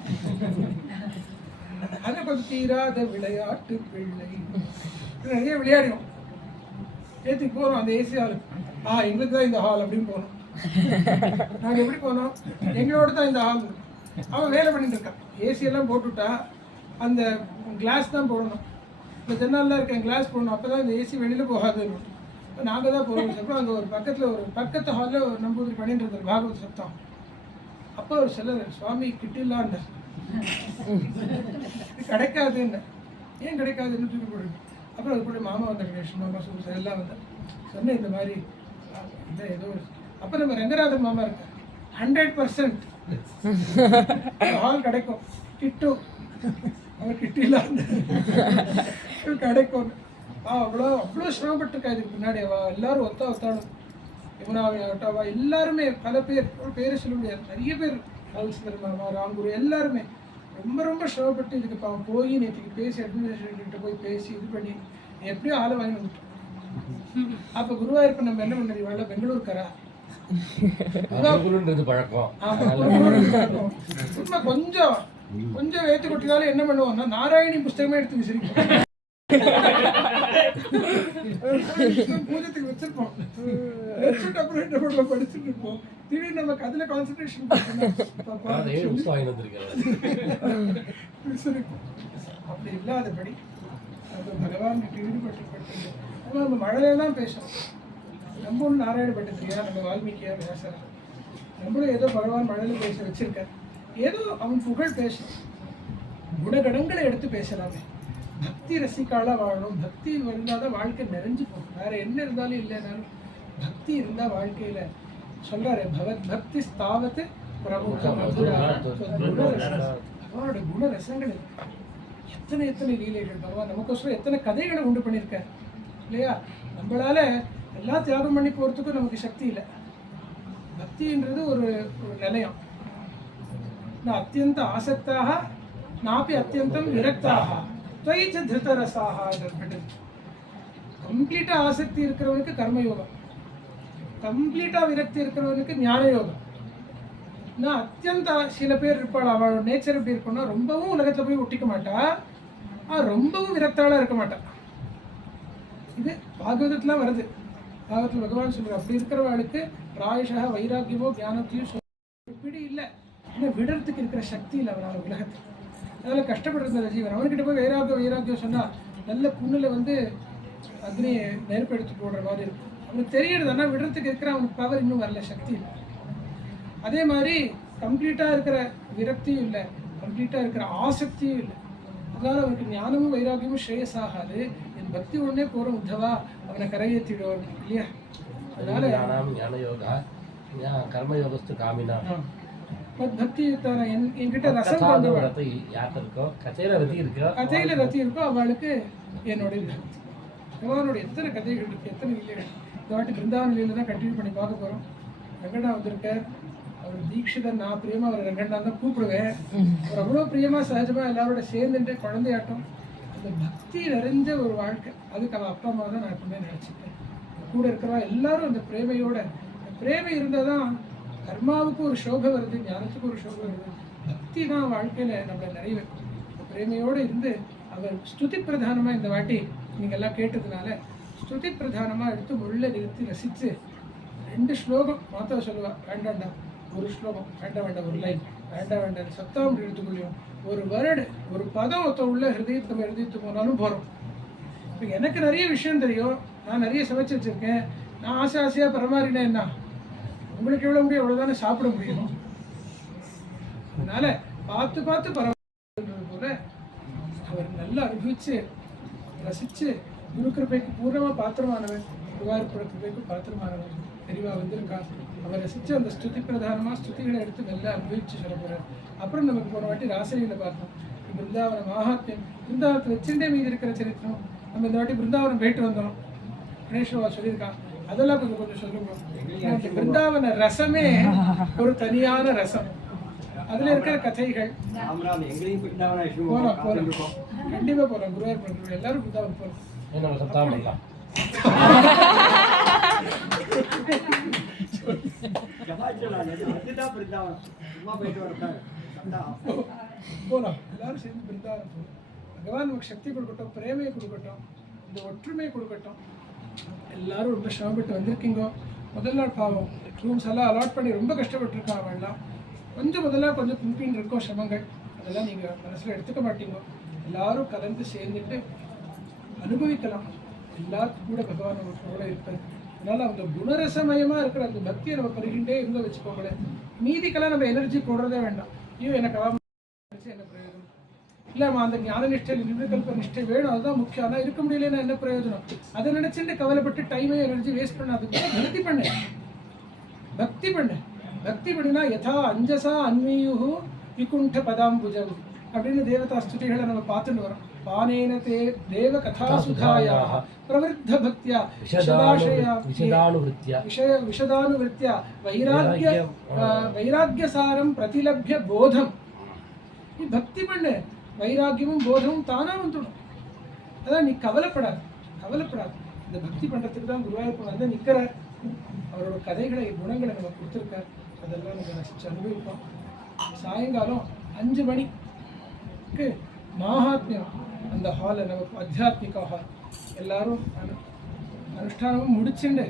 அதை கொஞ்சம் தீராத விளையாட்டு பிள்ளை நிறைய விளையாடுவோம். ஏற்றிக்கு போகிறோம் அந்த ஏசி ஹாலுக்கு. எங்களுக்கு தான் இந்த ஹால் அப்படின்னு போனோம். நாங்கள் எப்படி போனோம், எங்களோட தான் இந்த ஹால். அவன் வேலை பண்ணிட்டு இருக்கான். ஏசியெல்லாம் போட்டுவிட்டா அந்த கிளாஸ் தான் போடணும். இந்த ஜன்னல்லாம் இருக்கேன் கிளாஸ் போடணும், அப்போ தான் இந்த ஏசி வெளியில் போகாதுன்னு. நாங்கள் தான் போகிறோம். அப்புறம் அங்கே ஒரு பக்கத்து ஹாலில் ஒரு நம்பூதிரி பண்ணிட்டு இருந்தார் பாகவத சப்தம். அப்போ ஒரு சிலர் சுவாமி கிட்டில்லான்னு கிடைக்காதுன்னு. ஏன் கிடைக்காதுன்னு தூக்கி போடுங்க. அப்புறம் அது கூட மாமா வந்தார், கிருஷ்ண மாமா சூசர் எல்லாம் வந்தார். சொன்னேன் இந்த மாதிரி இந்த ஏதோ ஒரு. அப்போ நம்ம ரங்கராஜன் மாமா இருக்கார். 100% ஹால் கிடைக்கும். கிட்டு அவன் கிட்டில்லான்னு கிடைக்கும். அவ்வளோ சிரமப்பட்டிருக்கா இதுக்கு முன்னாடி. எல்லாரும் ஒத்தாடும். யமுனாவை எல்லாருமே பல பேரை சொல்ல முடியாது, நிறைய பேர் ராமச்சந்திர மாமா, ராம்குரு எல்லாருமே ரொம்ப சிரமப்பட்டு இதுக்கு போய் நேற்றுக்கு பேசி அட்மினிஸ்ட்ரேட்டர்கிட்ட போய் பேசி இது பண்ணி எப்படியோ ஆளை வாங்கி வந்துட்டோம். அப்போ குருவாயூரப்பன் நம்ம என்ன பண்ணது, இவ்வளோ பெங்களூருக்காரா சும்மா கொஞ்சம் வேத்து கொட்டினாலும் என்ன பண்ணுவோம்னா நாராயணி புஸ்தகமே எடுத்து விசிரிப்போம். பூஜத்துக்கு வச்சிருப்போம், வச்சுட்டு அப்புறம் என்ன பண்ணுவோம், படிச்சுட்டு இருப்போம். திடீர்னு நமக்கு அதுல கான்சன்ட்ரேஷன் அப்படி இல்லாதபடி பகவான் ஈடுபட்டு நம்ம மழையில தான் பேசுறோம். நம்ம ஒன்றும் நாராயண பட்டத்திரியா, நம்ம வால்மீகியா, வியாசரா, நம்மளும் ஏதோ பகவான் மழையில் பேச வச்சிருக்கார். ஏதோ அவன் புகழ் பேசணும், குணகணங்களை எடுத்து பேசலாமே. பக்தி ரசிக்காளாக வாழணும். பக்தி இருந்தால் தான் வாழ்க்கை நிறைஞ்சு போகும். வேற என்ன இருந்தாலும் இல்லைனாலும் பக்தி இருந்தால் வாழ்க்கையில் சொல்றாரு, பகவத் பக்தி ஸ்தாவத்து பிரமுக மதுரா. பகவானோட குண ரசங்கள் இருக்கு. எத்தனை எத்தனை லீலைகள் பகவான் நமக்கோசரம் எத்தனை கதைகளை உண்டு பண்ணியிருக்கார் இல்லையா? நம்மளால எல்லாம் தியாகம் பண்ணி போகிறதுக்கும் நமக்கு சக்தி இல்லை. பக்தின்றது ஒரு நிலையம். நான் அத்தியந்த ஆசக்தாக நாப்பி அத்தியந்தம் விரக்தாக துவைச்ச திருத்தரசாக. கம்ப்ளீட்டாக ஆசக்தி இருக்கிறவனுக்கு கர்மயோகம், கம்ப்ளீட்டாக விரக்தி இருக்கிறவனுக்கு ஞான யோகம். நான் அத்தியந்த சில பேர் இருப்பாள், அவளோட நேச்சர் எப்படி இருக்குன்னா ரொம்பவும் உலகத்தில் போய் ஒட்டிக்க மாட்டா, ரொம்பவும் விரக்தாளாக இருக்க மாட்டா. இது பாகவதத்துலாம் வருது. பாகவத்தில் பகவான் சொல்ற அப்படி இருக்கிறவளுக்கு பிராயஷா வைராக்கியமோ ஞானத்தையும் இப்படி இல்லை. ஏன்னா விடறதுக்கு இருக்கிற சக்தி இல்லை அவனால் உலகத்தில். அதனால் கஷ்டப்படுற ஜீவன் அவன்கிட்ட போய் வைராக்கியம் சொன்னால் நல்ல புண்ணில் வந்து அக்னியை நெருப்பு எடுத்து போடுற மாதிரி இருக்கும். அவனுக்கு தெரியறது, ஆனால் விடுறதுக்கு இருக்கிற அவனுக்கு பவர் இன்னும் வரல, சக்தி இல்லை. அதே மாதிரி கம்ப்ளீட்டாக இருக்கிற விரக்தியும் இல்லை, கம்ப்ளீட்டாக இருக்கிற ஆசக்தியும் இல்லை. அதனால் அவனுக்கு ஞானமும் வைராக்கியமும் ஸ்ரேயஸாகாது. என் பக்தி ஒன்றே போகிற உத்தவா அவனை கரையேற்றிடுவார் இல்லையா? அதனால கர்மயோகஸ்து காமினா பக்தி என்கிட்ட ரசம் கொண்டு கதையில ரத்தி இருக்கோ அவளுக்கு என்னுடைய பக்தி. பகவானோட எத்தனை கதைகள் இருக்கு, எத்தனை லீலைகள். இந்த வாட்டி பிருந்தாவன லீலை தான் கண்டினியூ பண்ணி பார்க்க போகிறோம். வெங்கடா வந்திருக்கார். அவர் தீட்சிதன், நான் பிரியமா அவர் வெங்கடா தான் கூப்பிடுவேன். அவர் அவ்வளோ பிரியமா சகஜமா எல்லாரோட சேர்ந்துட்டு குழந்தையாட்டம். அந்த பக்தி நிறைஞ்ச ஒரு வாழ்க்கை. அதுக்கு அவன் அப்பா அம்மா தான் நான் எப்பவுமே நினச்சிப்பேன். கூட இருக்கிறவா எல்லாரும் அந்த பிரேமையோட, பிரேமை இருந்தால் தான் கர்மாவுக்கு ஒரு சோபை வருது, ஞானத்துக்கு ஒரு சோபை வருது. பக்தி தான் வாழ்க்கையில் நம்மளை நிறைய வைக்கும். பிரேமையோடு இருந்து அவர் ஸ்துதி பிரதானமாக இந்த வாட்டி நீங்கள் எல்லாம் கேட்டதுனால ஸ்துதி பிரதானமாக எடுத்து உள்ள நிறுத்தி ரசித்து 2 ஸ்லோகம் மாத்தா சொல்லுவா. வேண்டாண்டா ஒரு ஸ்லோகம், வேண்டாம் ஒரு லைன், வேண்டாம் சத்தாம் எடுத்துக்கொள்ளியும் ஒரு வேர்டு, ஒரு பதம் ஒருத்த உள்ள ஹிருதயத்து போனாலும் போகிறோம். இப்போ எனக்கு நிறைய விஷயம் தெரியும், நான் நிறைய சமைச்சு வச்சுருக்கேன். நான் ஆசையாக பரமாறினேன். என்ன உங்களுக்கு எவ்வளோ முடியும் அவ்வளோதானே சாப்பிட முடியும். அதனால பார்த்து பரவாயில்லை போல அவர் நல்லா அனுபவிச்சு ரசித்து குரு கிருபைக்கு பூர்ணமாக பாத்திரமானவர், குருவாயூர் கிருபைக்கு பாத்திரமானவர் தெளிவாக வந்திருக்கா. அவர் ரசித்து அந்த ஸ்துதி பிரதானமாக ஸ்துதிகளை எடுத்து நல்லா அனுபவிச்சு சொல்ல போகிறார். அப்புறம் நமக்கு போன வாட்டி ராசலியில் பார்த்தோம் பிருந்தாவன மகாத்மியம். பிருந்தாவனத்தை வச்சுட்டே மீதி இருக்கிற சரித்திரம். நம்ம இந்த வாட்டி பிருந்தாவனம் போயிட்டு வந்தோம். கணேஷ்வா சொல்லியிருக்கான், அதெல்லாம் கொஞ்சம் சொல்லுங்க. பிருந்தாவன ரசமே ஒரு தனியான ரசம். அதுல இருக்கிற கதைகள் போறோம் கண்டிப்பா போறோம். குருவாயூர் எல்லாரும் பிருந்தாவனம் போறோம். போலாம் எல்லாரும் சேர்ந்து பிருந்தாவனம் போறோம். பகவான் நமக்கு சக்தி கொடுக்கட்டும், பிரேமையை கொடுக்கட்டும், இந்த ஒற்றுமையை கொடுக்கட்டும். எல்லாரும் ரொம்ப சிரமப்பட்டு வந்திருக்கீங்க. முதல் நாள் பாவம் ரூம்ஸ் எல்லாம் அலாட் பண்ணி ரொம்ப கஷ்டப்பட்டுருக்காங்க. அவெல்லாம் கொஞ்சம் முதல்ல கொஞ்சம் பின்பின் இருக்கும் சிரமங்கள், அதெல்லாம் நீங்கள் மனசில் எடுத்துக்க மாட்டீங்க. எல்லாரும் கலந்து சேர்ந்துட்டு அனுபவிக்கலாம். எல்லாத்துக்கும் கூட பகவான் நமக்கு கூட இருப்பார். அதனால் அந்த குணரசமயமாக இருக்கிற அந்த பக்தியை நம்ம பருகின்றே இருந்த வச்சுக்கோங்களேன். மீதிக்கெல்லாம் நம்ம எனர்ஜி போடுறதே வேண்டாம். ஐயோ எனக்கு என்ன பிரயோஜனம் இல்லைம்மா, அந்த ஞான நிஷ்டை நிர்விகல்ப நிஷ்டை வேணும், அதுதான் முக்கியம். ஆனால் இருக்க முடியலன்னா என்ன பிரயோஜனம்? அதை நினச்சிட்டு கவலைப்பட்டு டைமே எனர்ஜி வேஸ்ட் பண்ணாதுக்கு பக்தி பண்ணு. பக்தி பண்ணினா யதா அஞ்சசா அன்மீயு விகுண்ட பதாம்புஜம் அப்படின்னு தேவதா ஸ்துதிகளை நம்ம பார்த்துட்டு வரோம். பானேன தே தேவ கதா சுதாயா பிரவருத்த பக்தியா விஷதானுவృత్యா வைராக்கியசாரம் பிரதிலப்ய போதம். நீ பக்தி பண்ணு, வைராக்கியமும் போதமும் தானா வந்துடும். அதான் நீ கவலைப்படாது. இந்த பக்தி பண்ணுறதுக்கு தான் குருவாயூர் வந்து நிற்கிறார். அவரோட கதைகளை குணங்களை நம்ம கொடுத்துருக்கார். அதெல்லாம் நம்ம ரசித்து அனுபவிப்போம். சாயங்காலம் 5 மணிக்கு மகாத்மியம் அந்த ஹாலை நமக்கு அத்தியாத்மிக ஹால் எல்லாரும் அனுஷ்டானமும் முடிச்சுண்டு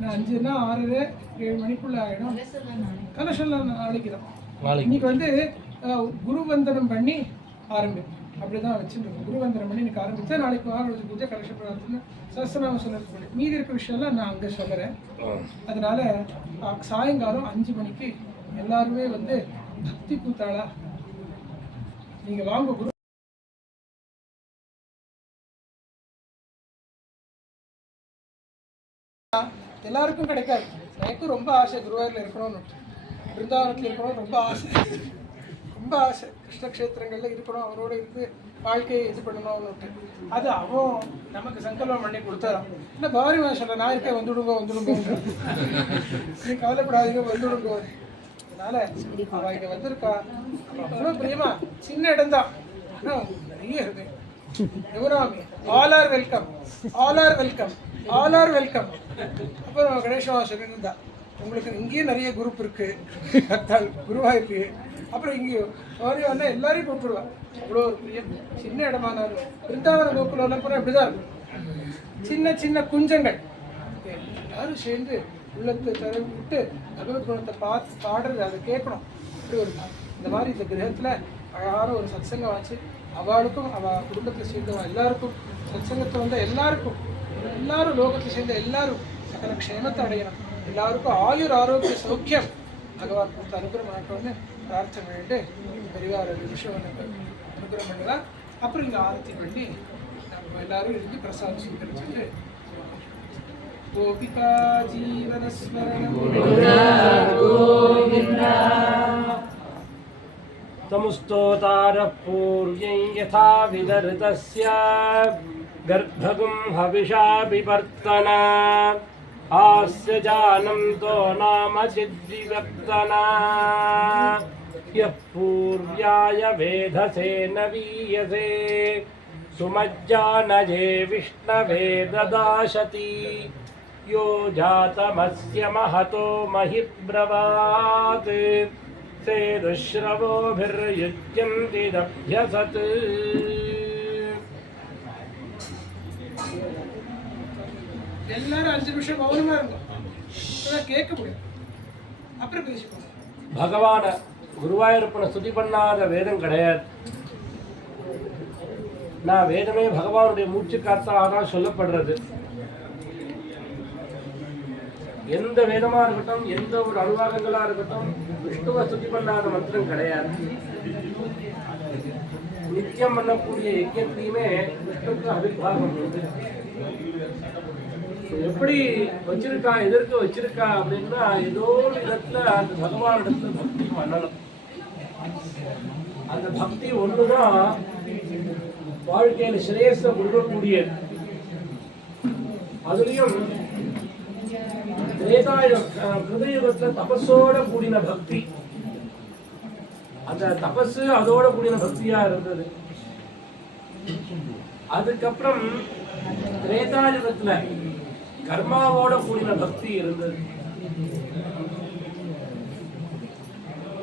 நான் 5ன்னா 6:30 7 மணிக்குள்ளே ஆகிடும். கலசெல்லாம் நாளைக்கு தான். இன்னைக்கு வந்து குரு வந்தனம் பண்ணி ஆரம்பிக்கும். அப்படிதான் வச்சுருக்கோம். குருவந்தனம் பண்ணி இன்னைக்கு ஆரம்பித்தா நாளைக்கு மகாகணபதி பூஜை கலெக்ஷன் பிரார்த்தனை சஹஸ்ரநாம சொல்லுறது பண்ணி மீதி இருக்கிற விஷயம்லாம் நான் அங்கே சொல்லுறேன். அதனால சாயங்காலம் 5 மணிக்கு எல்லாருமே வந்து பக்தி கூத்தாளா நீங்க வாங்க. குரு எல்லாருக்கும் கிடைக்காது. எனக்கும் ரொம்ப ஆசை குருவாயூரில் இருக்கணும்னு, பிருந்தாவனத்தில் இருக்கணும் ரொம்ப ஆசை, ரொம்ப ஆசை. கிருஷ்ணக்ஷேத்திரங்களில் இருக்கணும், அவரோட இருந்து வாழ்க்கையை இது பண்ணணும்னுட்டு. அது அவன் நமக்கு சங்கல்பம் பண்ணி கொடுத்தாரான். இல்லை பவானி மாதம் நான் இருக்கேன், வந்துடுங்க நீ கவலைப்படாதீங்க, வந்துடுங்க. அதனால அவள் இங்கே வந்திருக்கா. அவ்வளோ பிரியமா. சின்ன இடம் தான், ஆனால் நிறைய இருக்கு. யுவராமி all are welcome, all are welcome, all are welcome. அப்புறம் கணேசவா சொல்லியிருந்தா உங்களுக்கு இங்கேயும் நிறைய குரூப் இருக்கு, குருவாயிருக்கு. அப்புறம் இங்கேயும் சாரி வந்தால் எல்லாரையும் கூப்பிடுவா. அவ்வளோ ஒரு பிரியம். சின்ன இடமானாலும் பிருந்தாவன கோகுலம் அப்புறம் இப்படிதான் இருக்கும். சின்ன சின்ன குஞ்சங்கள் எல்லாரும் சேர்ந்து உள்ளத்தை தர விட்டு பகவத் குணத்தை பார்த்து பாடுறது, அதை கேட்கணும். அப்படி ஒரு இந்த மாதிரி இந்த கிரகத்தில் அழகான ஒரு சத்சங்கம் ஆச்சு. அவளுக்கும் அவள் குடும்பத்தில் சேர்ந்தவன் எல்லாருக்கும் சத்சங்கத்தை வந்தால் எல்லாருக்கும், எல்லாரும் லோகத்தை சேர்ந்த எல்லாரும் சகல க்ஷேமத்தை அடையணும். எல்லாருக்கும் ஆயுர் ஆரோக்கிய சௌக்கியம் பகவான் கொடுத்து அனுகிரகம் பண்ணட்டோன்னு பிரார்த்தனை பண்ணிட்டு பெரியவா 2 நிமிஷம் அனுகிரகம் பண்ணலாம். அப்புறம் இங்கே ஆரத்தி பண்ணி நம்ம எல்லாரும் இருந்து பிரசாதம் சுந்தரிச்சுட்டு கோபிகா ஜீவனஸ்மரணம் तमुस्तोतारः पूर्व्यं यथा विदर्तस्य गर्भगुं हविषा विवर्तना आस्य जानन्तो नाम चिद्विवर्तना यः पूर्व्याय वेधसे न वीयसे सुमज्जानये विष्णवे ददाशति यो जातमस्य महतो महिब्रवात् सेदुश्रवोभिर्युज्यन्ति दभ्यसत्. எல்லாரும் 5 நிமிஷம் மௌனமா இருக்கும், கேட்க முடியும், அப்புறம் பேசிப்போம். பகவான குருவாயூரப்பனை ஸ்துதி பண்ணாத வேதம் கிடையாது. நான் வேதமே பகவானுடைய மூச்சு காத்தாக தான் சொல்லப்படுறது. எந்த வேதமா இருக்கட்டும், எந்த ஒரு அனுவாகங்களா இருக்கட்டும், விஷ்ணுவை ஸ்துதி பண்ணாத மந்திரம் கிடையாது. நித்தியம் பண்ணக்கூடிய யஜ்யத்திலையுமே விஷ்ணுக்கு அபிர்வாகம் உண்டு. எப்படி வச்சிருக்கா, எதற்கு வச்சிருக்கா அப்படின்னா ஏதோ ஒரு இடத்துல அந்த பகவான் இடத்துல பக்தி பண்ணணும். அந்த பக்தி ஒண்ணுதான் வாழ்க்கையில சிரேயஸை கொடுக்கக்கூடியது. அதுலயும் ஹிருதயுகத்துல தபஸோட கூடின பக்தி, அந்த தபசு அதோட கூடின பக்தியா இருந்தது. அதுக்கப்புறம் திரேதாயுகத்துல கர்மாவோட கூடின பக்தி இருந்தது.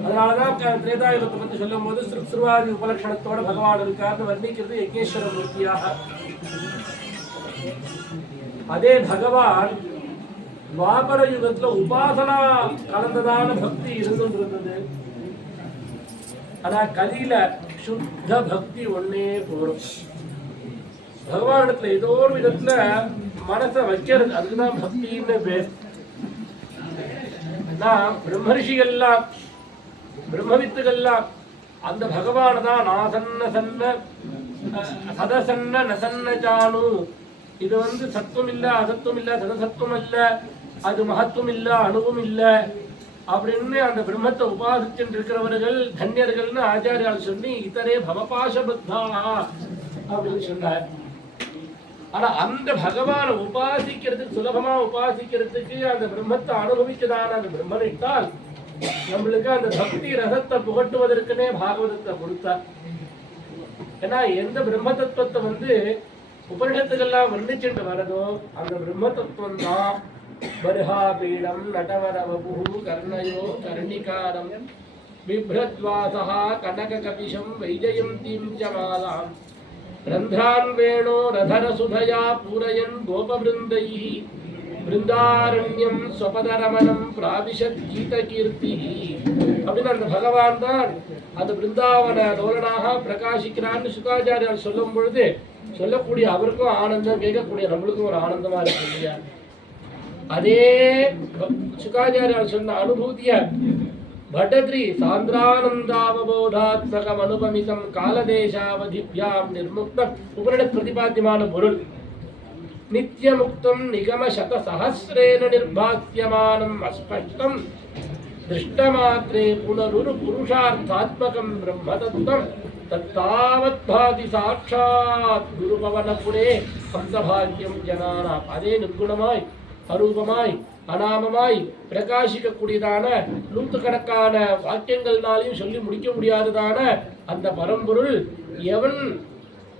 அதனாலதான் திரேதாயுகத்தை பத்தி சொல்லும் போது சிருவாதி உபலட்சணத்தோட பகவான் இருக்காருன்னு வர்ணிக்கிறது யஜ்ஞேஸ்வர மூர்த்தியாக. அதே பகவான் துவாபர யுகத்துல உபாசனா கலந்ததான பக்தி இருந்தது. ஆனா கலியில சுத்த பக்தி ஒன்னே போறோம். பகவானிடத்துல ஏதோ ஒரு விதத்துல மனசை வைக்கிறது, அதுக்குதான் பக்தின்னு பேர். பிரம்மரிஷிகள்லாம் பிரம்மவித்துகள்லாம் அந்த பகவான தான் நாசன்ன சன்ன சதசன்ன நசன்ன ஜானு. இது சத்துவம் இல்ல, அசத்துவம் இல்ல, சதசத்துவம் இல்ல, அது மகத்துவம் இல்ல, அணுவும் இல்ல அப்படின்னு அந்த பிரம்மத்தை உபாசிச்சுட்டு இருக்கிறவர்கள் தன்யர்கள்னு ஆச்சாரியால் சொல்லி இத்தரே பவபாசபத்தா அப்படின்னு சொன்னார். ஆனா அந்த பகவானை உபாசிக்கிறதுக்கு, சுலபமா உபாசிக்கிறதுக்கு, அந்த பிரம்மத்தை அனுபவிக்கதான அந்த பிரம்மனிட்டால் நம்மளுக்கு அந்த பக்தி ரசத்தை புகட்டுவதற்குனே பாகவதத்தை கொடுத்தார். ஏன்னா எந்த பிரம்ம தத்துவத்தை உபனிஷத்துக்கெல்லாம் வர்ணிச்சுட்டு வரதோ அந்த பிரம்ம தத்துவம் தான் பர்ஹாபீடம் நடவரவபு கர்ணயோ கர்ணிகாரம் பிப்ரத்வாசா கனக கபிஷம் வைஜயந்தீம் ச மாலாம் ரந்த்ரான் வேணோ ரதரசுதயா பூரயன் கோபபிருந்தைः பிருந்தாரண்யம் ஸ்வபதரமணம் பிராவிஷத் கீதகீர்த்தி அப்படின்னு அந்த பகவான் தான் அந்த பிருந்தாவன லோலனாக பிரகாசிக்கிறான்னு சுகாச்சாரியால் சொல்லும் பொழுது சொல்லக்கூடிய அவருக்கும் ஆனந்தம், கேட்கக்கூடிய நம்மளுக்கும் ஒரு ஆனந்தமா இருக்கு இல்லையா? அதே சுகாச்சாரியால் சொன்ன அனுபூதிய பட்டத்ரி சாந்திரானந்தாவபோதாத்மகம் அனுபமிதம் காலதேசாவதிபியாம் நிர்முக்தம் உபனிட பிரதிபாத்தியமான பொருள். நித்யமுக்தம் நிகம சத சஹஸ்ரேன நிர்பாத்தியமானம் அஸ்பஷ்டம் திருஷ்டமாத்ரே புனருரு புருஷார்த்தாத்மகம் பிரம்மதத்துவம் தத்தாவத் பாதி சாட்சாத் குருபவனபுரே ஹம்சபாக்கியம் ஜனானாம். அதே நிர்குணமாய் அரூபமாய் அநாமமாய் பிரகாசிக்கக்கூடியதான நூற்றுக்கணக்கான வாக்கியங்கள்னாலையும் சொல்லி முடிக்க முடியாததான அந்த பரம்பொருள் எவன்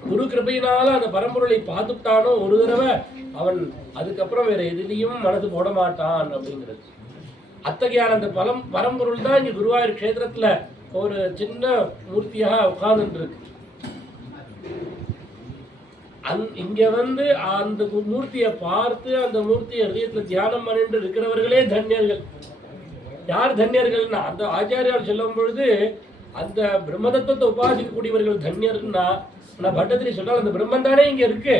குரு கிருபையினால அந்த பரம்பொருளை பார்த்துட்டானோ ஒரு தடவை அவன் அதுக்கப்புறம் வேற எதுலையும் மனது போட மாட்டான் அப்படிங்கிறது. அத்தகையான அந்த பரம்பொருள் தான் இங்க குருவாயூர் கஷேத்திரத்துல ஒரு சின்ன மூர்த்தியாக உட்கார்ந்துட்டு இருக்கு. இங்க வந்து அந்த மூர்த்தியை பார்த்து அந்த மூர்த்தியை ஹிருதயத்துல தியானம் பண்ணிட்டு இருக்கிறவர்களே தன்யர்கள். யார் தன்யர்கள்னா அந்த ஆச்சாரியார் சொல்லும் பொழுது அந்த பிரம்மதத்துவத்தை உபாசிக்கக்கூடியவர்கள் தன்யர்னா நான் பட்டத்திரி சொன்னால் அந்த பிரம்மன் தானே இங்க இருக்கு.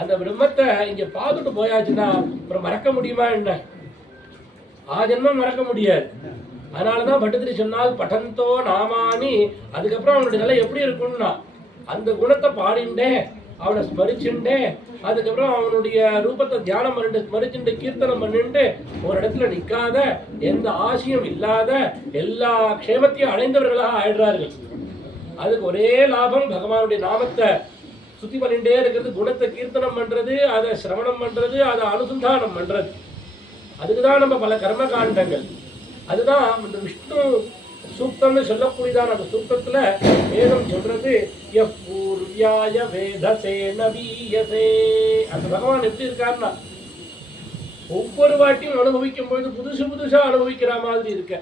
அந்த பிரம்மத்தை இங்க பார்த்துட்டு போயாச்சுன்னா அப்புறம் மறக்க முடியுமா என்ன? ஆஜன்மம் மறக்க முடியாது. அதனாலதான் பட்டத்திரி சொன்னால் பட்டந்தோ நாமானி. அதுக்கப்புறம் அவனுடைய நிலை எப்படி இருக்கும்னா அந்த குணத்தை பாடிண்டே அவனை ஸ்மரிச்சுண்டே அதுக்கப்புறம் அவனுடைய ரூபத்தை தியானம் பண்ணிட்டு ஸ்மரிச்சுட்டு கீர்த்தனம் பண்ணிட்டு ஒரு இடத்துல நிற்காத எந்த ஆசையும் இல்லாத எல்லா க்ஷேமத்தையும் அடைந்தவர்களாக ஆயிடுறார்கள். அதுக்கு ஒரே லாபம் பகவானுடைய நாமத்தை சுத்தி பண்ணிட்டே இருக்கிறது, குணத்தை கீர்த்தனம் பண்றது, அதை சிரவணம் பண்றது, அதை அனுசந்தானம் பண்றது. அதுக்குதான் நம்ம பல கர்ம காண்டங்கள். அதுதான் இந்த விஷ்ணு சூக்தம்னு சொல்லக்கூடியதான அந்த சூக்தத்துல வேதம் சொல்றது யப்பூர்வியாய வேதசே நவீயசே. அந்த பகவான் எப்படி இருக்காருன்னா ஒவ்வொரு வாட்டியும் அனுபவிக்கும் பொழுது புதுசு புதுசா அனுபவிக்கிற மாதிரி இருக்க.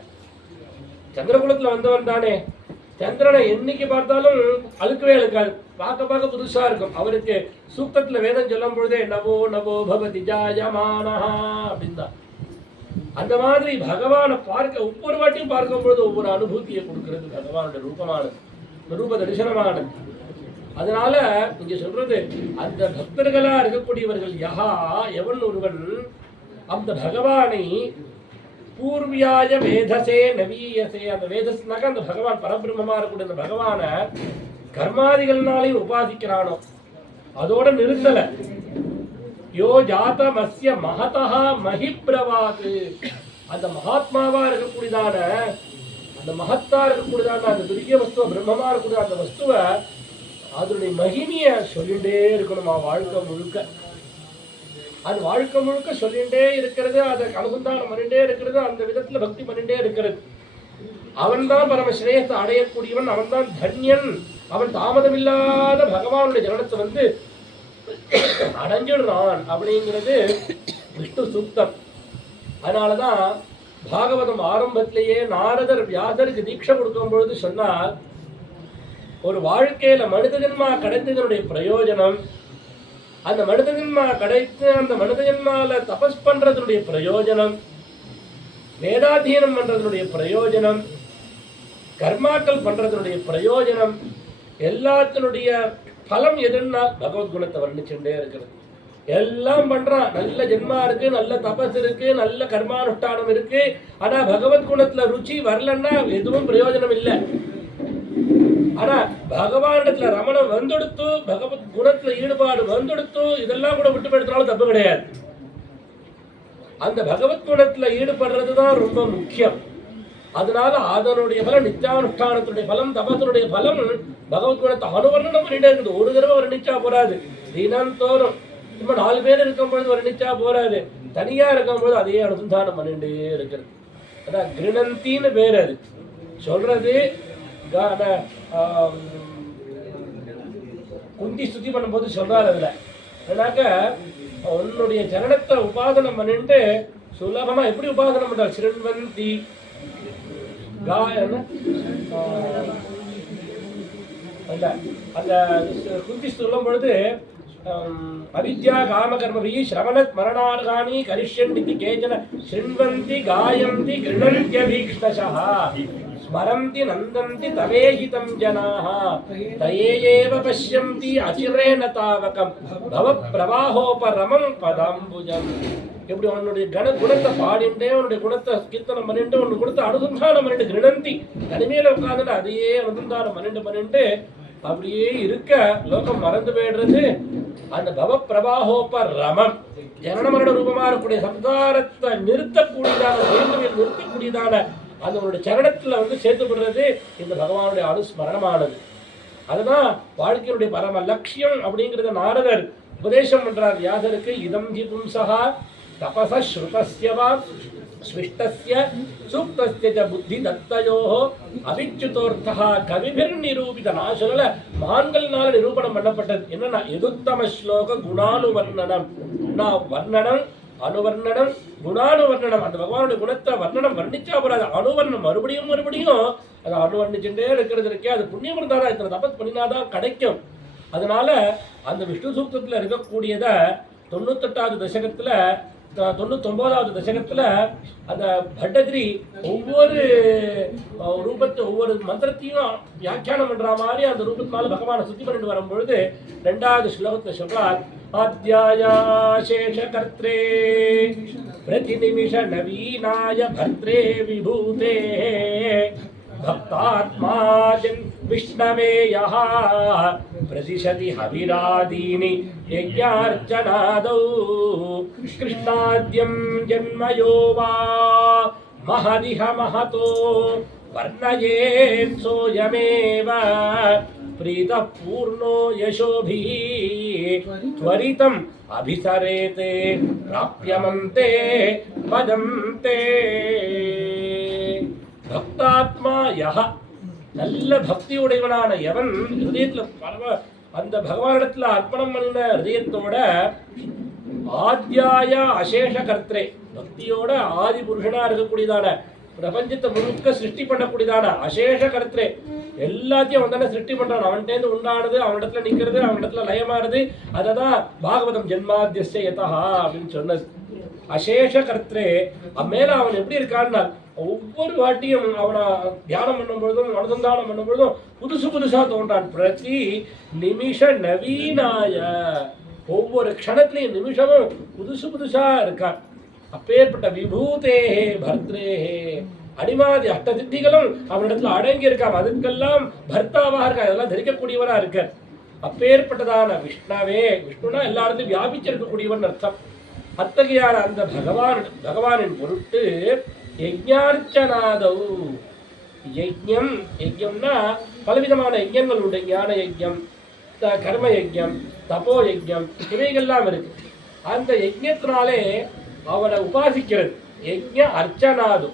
சந்திரகுலத்துல வந்தவன் தானே, சந்திரனை என்னைக்கு பார்த்தாலும் அழுக்கவே அழுக்காது, பார்க்க பார்க்க புதுசா இருக்கும். அவருக்கு சூக்தத்துல வேதம் சொல்லும் பொழுதே நவோ நவோ பவதி ஜாயமானஹா அப்படின்னு தான். அந்த மாதிரி பகவானை பார்க்க ஒவ்வொரு வாட்டியும் பார்க்கும் பொழுது ஒவ்வொரு அனுபூதியை கொடுக்கிறது பகவானுடைய ரூபமானது, ரூப தரிசனமானது. அதனால இங்க சொல்றது அந்த பக்தர்களா இருக்கக்கூடியவர்கள் யஹா எவன் ஒருவன் அந்த பகவானை பூர்வியாய வேதசே நவீயசே. அந்த வேதஸ்னாக அந்த பகவான் பரபிரம்மமா இருக்கக்கூடிய அந்த பகவான கர்மாதிகள்னாலையும் உபாசிக்கிறானோ அதோட நிறுத்தல. யோ ஜாதமஸ்ய மகதஹ மஹிப்ரவாது. அந்த மகாத்மாவா இருக்கக்கூடியதான அந்த மகத்தா இருக்கக்கூடியதான அந்த துரிய வஸ்துவ பிரம்மமா இருக்கக்கூடிய அந்த வஸ்துவை அதனுடைய மகிமைய சொல்லிட்டே இருக்கணுமா வாழ்க்கை முழுக்க. அது வாழ்க்கை முழுக்க சொல்லிட்டே இருக்கிறது, அதை அனுசந்தானம் பண்ணிட்டே இருக்கிறது, அந்த விதத்துல பக்தி பண்ணிட்டே இருக்கிறது. அவன் தான் பரமஸ்ரேயத்தை அடையக்கூடியவன், அவன் தான் தன்யன். அவன் தாமதமில்லாத பகவானுடைய ஜனனத்தை வந்து அடைஞ்சிடுறான் அப்படிங்கிறது விஷ்ணு சூக்தம். அதனாலதான் பாகவதம் ஆரம்பத்திலேயே நாரதர் வியாசருக்கு தீட்சை கொடுக்கும் பொழுது சொன்னார், ஒரு வாழ்க்கையில மனித ஜென்மா கிடைத்ததனுடைய பிரயோஜனம், அந்த மனித ஜென்மா கிடைத்து அந்த மனித ஜென்மால தபஸ் பண்றதனுடைய பிரயோஜனம், வேதாதீனம் பண்றதனுடைய பிரயோஜனம், கர்மாக்கள் பண்றதனுடைய பிரயோஜனம், எல்லாத்தினுடைய பலம் எதுன்னா பகவத்குணத்தை வர்ணிச்சுட்டே இருக்கிறது. எல்லாம் பண்றான், நல்ல ஜென்மா இருக்கு, நல்ல தபஸ் இருக்கு, நல்ல கர்மானுஷ்டானம் இருக்கு. ஆனா பகவத்குணத்துல ருச்சி வரலன்னா எதுவும் பிரயோஜனம் இல்லை. ஆனா பகவானிடத்துல ரமணம் வந்துடுத்து, பகவத் குணத்துல ஈடுபாடு வந்துடுத்து, இதெல்லாம் கூட விட்டு போயிடுறதுனால தப்பு கிடையாது. அந்த பகவத் குணத்துல ஈடுபடுறதுதான் ரொம்ப முக்கியம். அதனால அதனுடைய பலம், நித்தியானுஷ்டானத்துடைய பலம், தபத்தினுடைய பலம் பகவத்குணத்தை அனுவர்ணனம் பண்ணிட்டே இருக்குது. ஒரு தடவை வர்ணிச்சா போறாது, தினந்தோறும். இப்ப 4 பேர் இருக்கும் பொழுது வர்ணிச்சா போறாது, தனியா இருக்கும் போது அதையே அனுசந்தானம் பண்ணிட்டே இருக்கிறது. அதான் கிருணந்தின்னு பேர். அது சொல்றது குந்தி ஸ்துதி பண்ணும்போது சொல்றாரு. அதுல ஏன்னாக்க உன்னுடைய சரணத்தை உபாசனம் பண்ணிட்டு சுலபமா எப்படி உபாசனம் பண்றாரு. சிறுவந்தி அந்த குந்தி சொல்லும் பொழுது अविद्या कामकर्मभिः श्रवणत् मरणार्हानि करिष्यन्ति केचन शृण्वन्ति गायन्ति गृह्णन्त्यभीक्ष्णशः स्मरन्ति नन्दन्ति तवेहितं जनाः तये एव पश्यन्ति अचिरेण तावकं भवप्रवाहोपरमं पदाम्बुजम् இப்படி உன்னுடைய குணத்தை பாடிண்டே உன்னுடைய குணத்தை கீர்த்தனம் பண்ணிட்டு உன்னு குணத்தை அனுசந்தானம் பண்ணிட்டு கிருணந்தி தனிமையில உட்கார்ந்துட்டு அதையே அனுசந்தானம் பண்ணிட்டு அப்படியே இருக்க லோகம் மறந்து போயிடுறது. அந்த பவ பிரவாகோப ரமம் ஜனன மரண ரூபமா இருக்கக்கூடிய சம்சாரத்தை நிறுத்தக்கூடியதான நிறுத்தக்கூடியதான அந்த உன்னுடைய சரணத்துல சேர்த்துப்படுறது இந்த பகவானுடைய அனுஸ்மரணமானது. அதுதான் வாழ்க்கையினுடைய பரம லட்சியம் அப்படிங்கிறத நாரதர் உபதேசம் பண்றார் வியாசருக்கு. இதம் ஹி பும்சஹா தபஸ ஸ்ருதஸ்ய வா ஸ்விஷ்டஸ்ய சூக்தஸ்ய ச புத்தி தத்தயோஹ அவிச்சுதோர்த்தஹ கவிபிர் நிரூபித. நான் சொல்லல, மகான்கள்னால நிரூபணம் பண்ணப்பட்டது. என்னன்னா எதுத்தம ஸ்லோக குணானுவர்ணனம். வர்ணனம் அனுவர்ணனம் குணானுவர்ணனம். அந்த பகவானுடைய குணத்தை வர்ணனம் வர்ணிச்சா போறாது, அனுவர்ணம் மறுபடியும் அதை அனுவர்ணிச்சுட்டே இருக்கிறது இருக்கே, அது புண்ணியம் இருந்தாதான், இத்தனை தபஸ் பண்ணினாதான் கிடைக்கும். அதனால அந்த விஷ்ணு சூக்தத்துல இருக்கக்கூடியத 98வது தசகத்துல 99வது தசகத்துல அந்த பட்டதிரி ஒவ்வொரு ரூபத்தை ஒவ்வொரு மந்திரத்தையும் வியாக்கியானம் பண்ற மாதிரி அந்த ரூபத்தினால பகவானை சுத்தி பண்ணிட்டு வரும்பொழுது 2வது ஸ்லோகத்தை சொல்றார். ஆத்யாயாசேஷ கர்த்ரே பிரதிநிமிஷ நவீனாய பத்ரே விபூதே भक्तात्मा विष्णवे यः प्रतिशति हविरादीनि यज्ञार्चनादौ कृष्णाद्यं जन्मयो वा महदिह महतो वर्णयेत् सोऽयमेव प्रीतः पूर्णो यशोभिः त्वरितम् अभिसरेते प्राप्यमन्ते पदं ते. பக்தாத்மா யஹ, நல்ல பக்தி உடையவனான எவன் ஹிருதயத்துல அந்த பகவானிடத்துல அர்ப்பணம் பண்ணின ஹிருதயத்தோட ஆத்யாய அசேஷ கர்த்தரே, பக்தியோட ஆதி புருஷனா இருக்கக்கூடியதான பிரபஞ்சத்தை முழுக்க சிருஷ்டி பண்ணக்கூடியதான அசேஷ கர்த்தரே, எல்லாத்தையும் அவன் தானே சிருஷ்டி பண்றான். அவன்கிட்ட உண்டானது அவனிடத்துல நிக்கிறது, அவனிடத்துல லயமாறுது. அததான் பாகவதம் ஜென்மாத்தியஸ்ய யதஹ அப்படின்னு சொன்னது. அசேஷ கர்த்தரே, மேல அவன் எப்படி இருக்கான்னா ஒவ்வொரு வாட்டியும் அவனை தியானம் பண்ணும் பொழுதும் அனுசந்தானம் பண்ணும் பொழுதும் புதுசா தோன்றான். பிரதி நிமிஷ நவீனாய, ஒவ்வொரு க்ஷணத்திலையும் நிமிஷமும் புதுசா இருக்கான். அப்பேற்பட்ட விபூதேஹே பர்த்ரேஹே, அடிமாதி அஷ்டசித்திகளும் அவனிடத்துல அடங்கி இருக்கான். அதுக்கெல்லாம் பர்த்தாவாக இருக்கா, அதெல்லாம் தரிக்கக்கூடியவரா இருக்க. அப்பேற்பட்டதான விஷ்ணவே, விஷ்ணுனா எல்லாருக்கும் வியாபிச்சிருக்கக்கூடியவன் அர்த்தம். அத்தகையான அந்த பகவானின் பொருட்டு யஜ்ஞார்ச்சனாதௌ, யஜ்ஞம்னா பலவிதமான யஜ்ஞங்கள் உண்டு. ஞான யஜ்ஞம், கர்ம யஜ்ஞம், தபோ யஜ்ஞம், இவைகள்லாம் இருக்கு. அந்த யஜ்ஞத்தினாலே அவனை உபாசிக்கிறது யஜ்ஞ அர்ச்சனாது.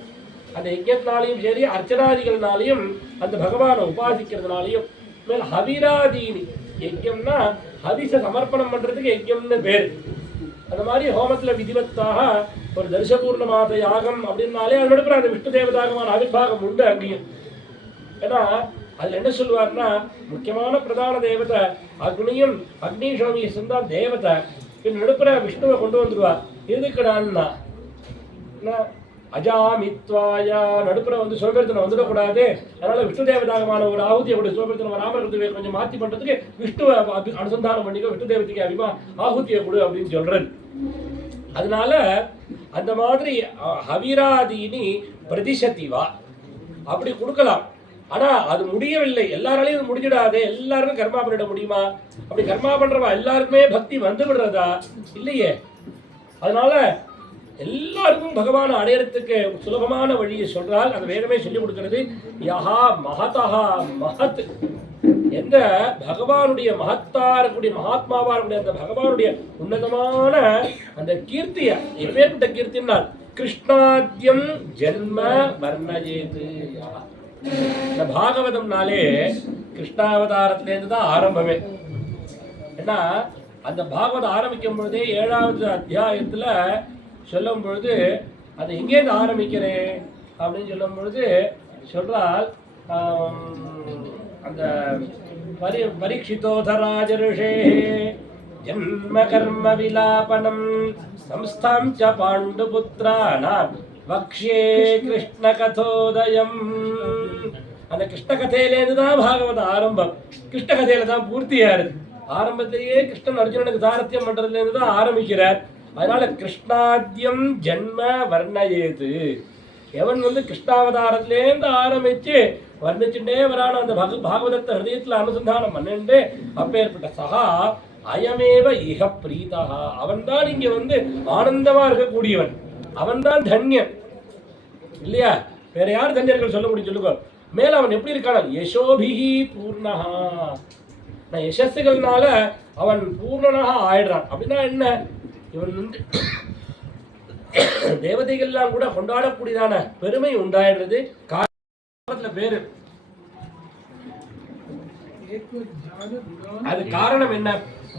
அந்த யஜ்ஞத்தினாலையும் சரி அர்ச்சனாதிகள்னாலையும் அந்த பகவானை உபாசிக்கிறதுனாலையும் மேல் ஹவிராதீனி, யஜ்ஞம்னா ஹவிச சமர்ப்பணம் பண்றதுக்கு யஜ்ஞம்னு பேர். அந்த மாதிரி ஹோமத்துல விதிவத்தாக ஒரு தரிசபூர்ணமாத யாகம் அப்படின்னாலே அது நடுப்புற அந்த விஷ்ணு தேவதாகமான ஆவிர்வாகம் உண்டு அங்கேயும். ஏன்னா அதுல என்ன சொல்லுவார்னா, முக்கியமான பிரதான தேவதை அக்னியும் அக்னிஷோமியை சேர்ந்தா தேவதை, பின் நடுப்புற விஷ்ணுவை கொண்டு வந்துடுவார். எதுக்குடான்னா அஜாமித்வாயா, நடுப்புற சிவபெருத்தனை வந்துடக்கூடாது, அதனால விஷ்ணு தேவதாகமான ஒரு ஆகுதியை கூட சிவபெருத்தனை வராமல் இருக்கிறது கொஞ்சம் மாற்றி பண்றதுக்கு விஷ்ணுவை அனுசந்தானம் பண்ணிக்க, விஷ்ணு தேவதைக்கு ஆகுதியை கொடு அப்படின்னு சொல்றது. அதனால அந்த மாதிரி ஹவிராதீனி பிரதிசதிவா அப்படி கொடுக்கலாம். ஆனா அது முடியவில்லை, எல்லாராலையும் அது முடிஞ்சிடாதே. எல்லாருமே கர்மா பண்ணிட முடியுமா? அப்படி கர்மா பண்றவா எல்லாருக்குமே பக்தி வந்து விடுறதா? இல்லையே. அதனால எல்லாருக்கும் பகவானை அடையறதுக்கு சுலபமான வழியை சொல்றால் அந்த வேதமே சொல்லி கொடுக்கிறது. யஹா மகதஹா மகத், எந்த பகவானுடைய மகத்தா இருக்கக்கூடிய மகாத்மாவா இருக்கக்கூடிய அந்த பகவானுடைய உன்னதமான அந்த கீர்த்திய, எப்பேற்பட்ட கீர்த்தினால் கிருஷ்ணாத்யம் ஜென்ம வர்ணஜேது. இந்த பாகவதம்னாலே கிருஷ்ணாவதாரத்திலேருந்து தான் ஆரம்பமே. ஏன்னா அந்த பாகவதம் ஆரம்பிக்கும் பொழுதே 7வது அத்தியாயத்துல சொல்லும் பொழுது அது எங்கேருந்து ஆரம்பிக்கிறேன் அப்படின்னு சொல்லும் பொழுது சொல்றால், அந்த பரீட்சிதோதராஜ ரிஷே ஜன்ம கர்ம விலாபனம் சம்ஸ்தாம் ச பாண்டுபுத்ராணாம் வக்ஷ்யே கிருஷ்ண கதோதயம். அந்த கிருஷ்ண கதையிலேருந்து தான் பாகவத ஆரம்பம். கிருஷ்ண கதையில தான் பூர்த்தியாருது. ஆரம்பத்திலேயே கிருஷ்ணன் அர்ஜுனனுக்கு சாரத்தியம் பண்றதுல இருந்து தான் ஆரம்பிக்கிறார். அதனால கிருஷ்ணாத்யம் ஜன்ம வர்ணயேது. எவன் கிருஷ்ணாவதாரத்திலேருந்து ஆரம்பிச்சு வர்ணிச்சுட்டே வரான அந்த பாகவதத்தை ஹிருதயத்துல அனுசந்தானம் பண்ணிட்டு அப்பேற்பட்ட சகா அயமேவ இஹ பிரீதா. அவன் தான் இங்க ஆனந்தமா இருக்கக்கூடியவன். அவன் தான் தன்யன் இல்லையா? வேற யார் தன்யர்கள் சொல்ல முடியும் சொல்லுங்க. மேல அவன் எப்படி இருக்கான்? யசோபிஹி பூர்ணஹா. யசஸ்ஸுகள்னால அவன் பூர்ணனாக ஆயிடுறான். அப்படின்னா என்ன? இவன் தேவதைகள்லாம் கூட கொண்டாடக்கூடியதான பெருமை உண்டாயிடுறது. காரணத்துல பேரு அது காரணம் என்ன?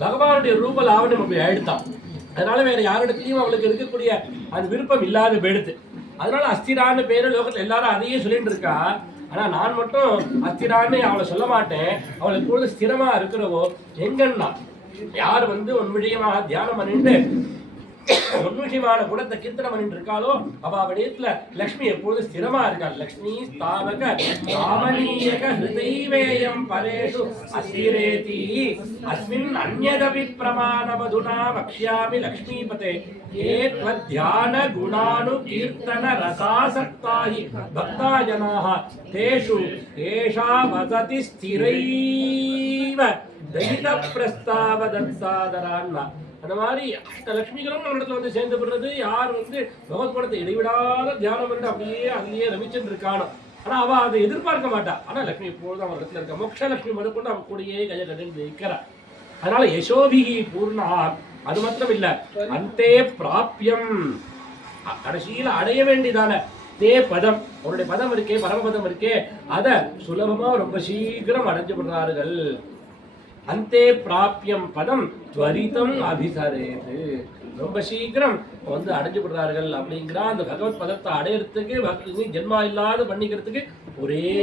பகவானுடைய ரூப லாவண்யம் அப்படி ஆயிடுத்தான். அதனால வேற யாரிடத்துலயும் அவளுக்கு இருக்கக்கூடிய அது விருப்பம் இல்லாத போயிடுது. அதனால அஸ்திரான்னு பேரு லோகத்துல எல்லாரும் அதையே சொல்லிட்டு இருக்கா. ஆனா நான் மட்டும் அஸ்திரான்னு அவளை சொல்ல மாட்டேன். அவளை எப்பொழுது ஸ்திரமா இருக்கிறவோ எங்கன்னா யார் உன் விஷயமாக தியானம் பண்ணிட்டு உன்முஷிமான குணத்தை கீர்த்தனம் பண்ணிட்டு இருக்காளோ அவ அவடத்துல லக்ஷ்மி எப்பொழுது ஸ்திரமா இருக்காள். லக்ஷ்மி ஸ்தாவக ராமணீயக ஹிருதய்வேயம் பரேஷு அஸ்திரேதி அஸ்மின் அன்யதபி பிரமாணமதுனா வக்ஷ்யாமி லக்ஷ்மீபதே ஏ த்வத்யான குணானு கீர்த்தன ரசாசக்தாஹி பக்தா ஜனாஹ தேஷு ஏஷா வசதி ஸ்திரைவ தயித பிரஸ்தாவ தத்தாதரான்னா. அந்த மாதிரி அஷ்டலட்சுமிகளும் நம்ம இடத்துல சேர்ந்து விடுறது. யார் பகவத் குணத்தை இடைவிடாத தியானம் பண்ணிட்டு அப்படியே அங்கேயே ரமிச்சுட்டு இருக்கானோ. ஆனா அவ அதை எதிர்பார்க்க மாட்டா. ஆனா லட்சுமி எப்பொழுதும் அவன் இடத்துல இருக்க மோட்ச லட்சுமி முதற்கொண்டு அவன் கூடயே கையை கட்டிட்டு இருக்கிறார். அதனால யசோபிஹி பூர்ணா. அது மாத்திரம் இல்ல, அந்தே பிராப்யம், கடைசியில அடைய வேண்டியதான தே பதம், அவருடைய பதம் இருக்கே, பரமபதம் இருக்கே, அத சுலபமா ரொம்ப சீக்கிரம் அடைஞ்சு விடுறார்கள். அந்தே பிராப்யம் பதம் துவரிதம் அபிசரேது. ரொம்ப சீக்கிரம் அடைஞ்சு விடுறார்கள். அப்படிங்கிற அந்த பகவத் பதத்தை அடையறதுக்கு ஜென்மா இல்லாத பண்ணிக்கிறதுக்கு ஒரே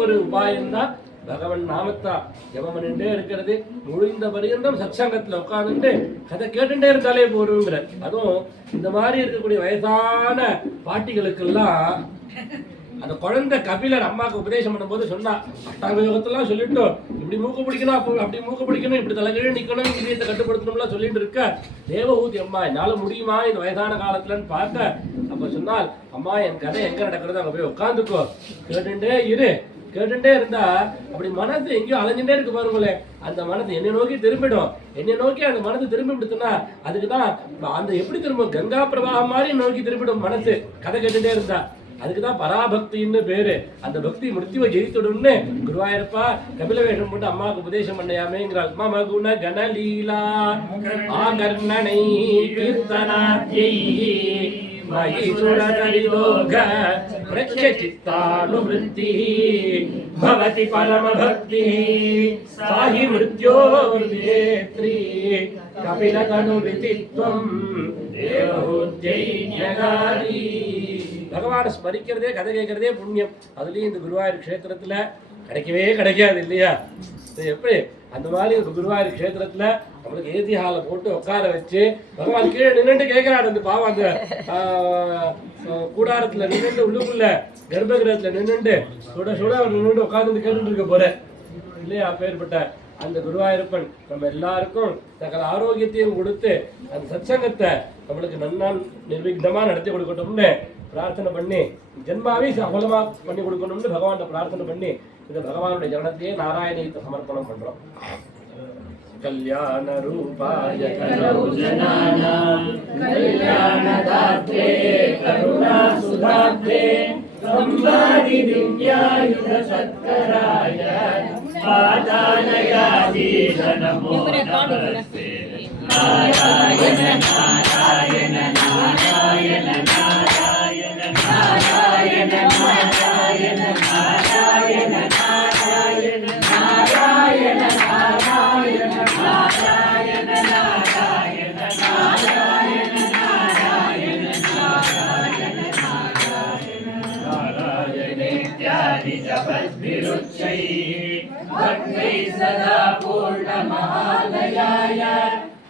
ஒரு உபாயம்தான் பகவன் நாமத்தா ஜபம் பண்ணிட்டே இருக்கிறது. முழுந்த பரியந்தம் சத்சங்கத்துல உட்காந்துட்டு கதை கேட்டுட்டே இருந்தாலே போருங்கிற. அதுவும் இந்த மாதிரி இருக்கக்கூடிய வயசான பாட்டிகளுக்கெல்லாம் அந்த குழந்தை கபிலர் அம்மாவுக்கு உபதேசம் பண்ணும்போது சொன்னா, அஷ்டாங்க யோகத்தெல்லாம் சொல்லிட்டு இப்படி மூக்கு பிடிக்கணும், அப்படி மூக்கு பிடிக்கணும், இப்படி தலைகீழ நிக்கணும், இந்திரியத்தை கட்டுப்படுத்தணும்லாம் சொல்லிட்டு இருக்க. தேவஹூதி அம்மா என்னால முடியுமா இந்த வயதான காலத்துலன்னு பார்க்க. அப்ப சொன்னால், அம்மா என் கதை எங்க நடக்கிறது அங்க போய் உட்காந்துக்கோ, கேட்டுட்டே இரு. கேட்டுட்டே இருந்தா அப்படி மனசு எங்கேயோ அலைஞ்சுட்டே இருக்கு பாருங்களேன். அந்த மனசு என்னை நோக்கி திரும்பிடும். என்னை நோக்கி அந்த மனசு திரும்பி விடுத்துனா அதுக்குதான் அந்த எப்படி திரும்பும், கங்கா பிரவாகம் மாதிரி நோக்கி திரும்பிடும் மனசு கதை கேட்டுட்டே இருந்தா. அதுக்குதான் பராபக்தின்னு பேரு. அந்த பக்தி மிருத்யுவை ஜெயித்துடும்னு குருவாயிருப்பா கபில வேஷம் போட்டு அம்மாவுக்கு உபதேசம் பண்ணையாமேங்கிறாள். மம குண கணலீலா ஆகர்ணனை கீர்த்தனாத்யை மகிஷுரதரிதோக பிரத்யசித்தானுவృత్తి பவதி பரமபக்தி சாஹி மிருத்யோர்விஜேத்ரி கபிலதனு விதித்வம் தேவஹூத்யைன்யகாரி. பகவானை ஸ்மரிக்கிறதே கதை கேட்கறதே புண்ணியம். அதுலயும் இந்த குருவாயூர் க்ஷேத்திரத்துல கிடைக்கவே கிடைக்காது இல்லையா? எப்படி அந்த மாதிரி ஒரு குருவாயூர் க்ஷேத்திரத்துல நம்மளுக்கு ஏசி ஹாலை போட்டு உட்கார வச்சு பகவான் கீழே நின்றுட்டு கேட்கிறாரு. அந்த பாவம் அந்த கூடாரத்துல நின்றுட்டு உள்ளுக்குள்ள கர்ப்பகிரகத்துல நின்றுட்டு சுட சுட அவர் நின்றுட்டு உட்கார்ந்து கேட்டுட்டு இருக்க போற இல்லையா? அப்பேற்பட்ட அந்த குருவாயூரப்பன் நம்ம எல்லாருக்கும் சகல ஆரோக்கியத்தையும் கொடுத்து அந்த சத்சங்கத்தை நம்மளுக்கு நன்னா நிர்விக்னமா நடத்தி கொடுக்கட்டும்னு பிரார்த்தனை பண்ணி, ஜென்மாவே சஃலமா பண்ணி கொடுக்கணும்னு பகவான் பிரார்த்தனை பண்ணி இந்த பகவானுடைய ஜனத்தையே நாராயணத்தை சமர்ப்பணம் பண்றோம். கல்யாண ரூபாய கரௌ ஜனானாம் கல்யாணதாத்ரே கருணா சுதாத்ரே சம்வாதி திவ்யாயுத சத்கராய பாதாலயாதீஷ நமோ நமஸ்தே. நாராயண நாராயண நாராயண நாராயண நாராயண நாராயண நாராயண நாராயண நாராயண நாராயண நாராயண நாராயண நாராயண நாராயண நாராயணேத்யாதி ஜபத்பிருச்சைः भक्त्यै सदा पूर्णमहालयाय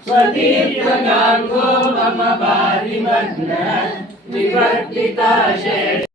स्वदीप्तगाङ्गो मम बालिमग्न निवर्तिता शेष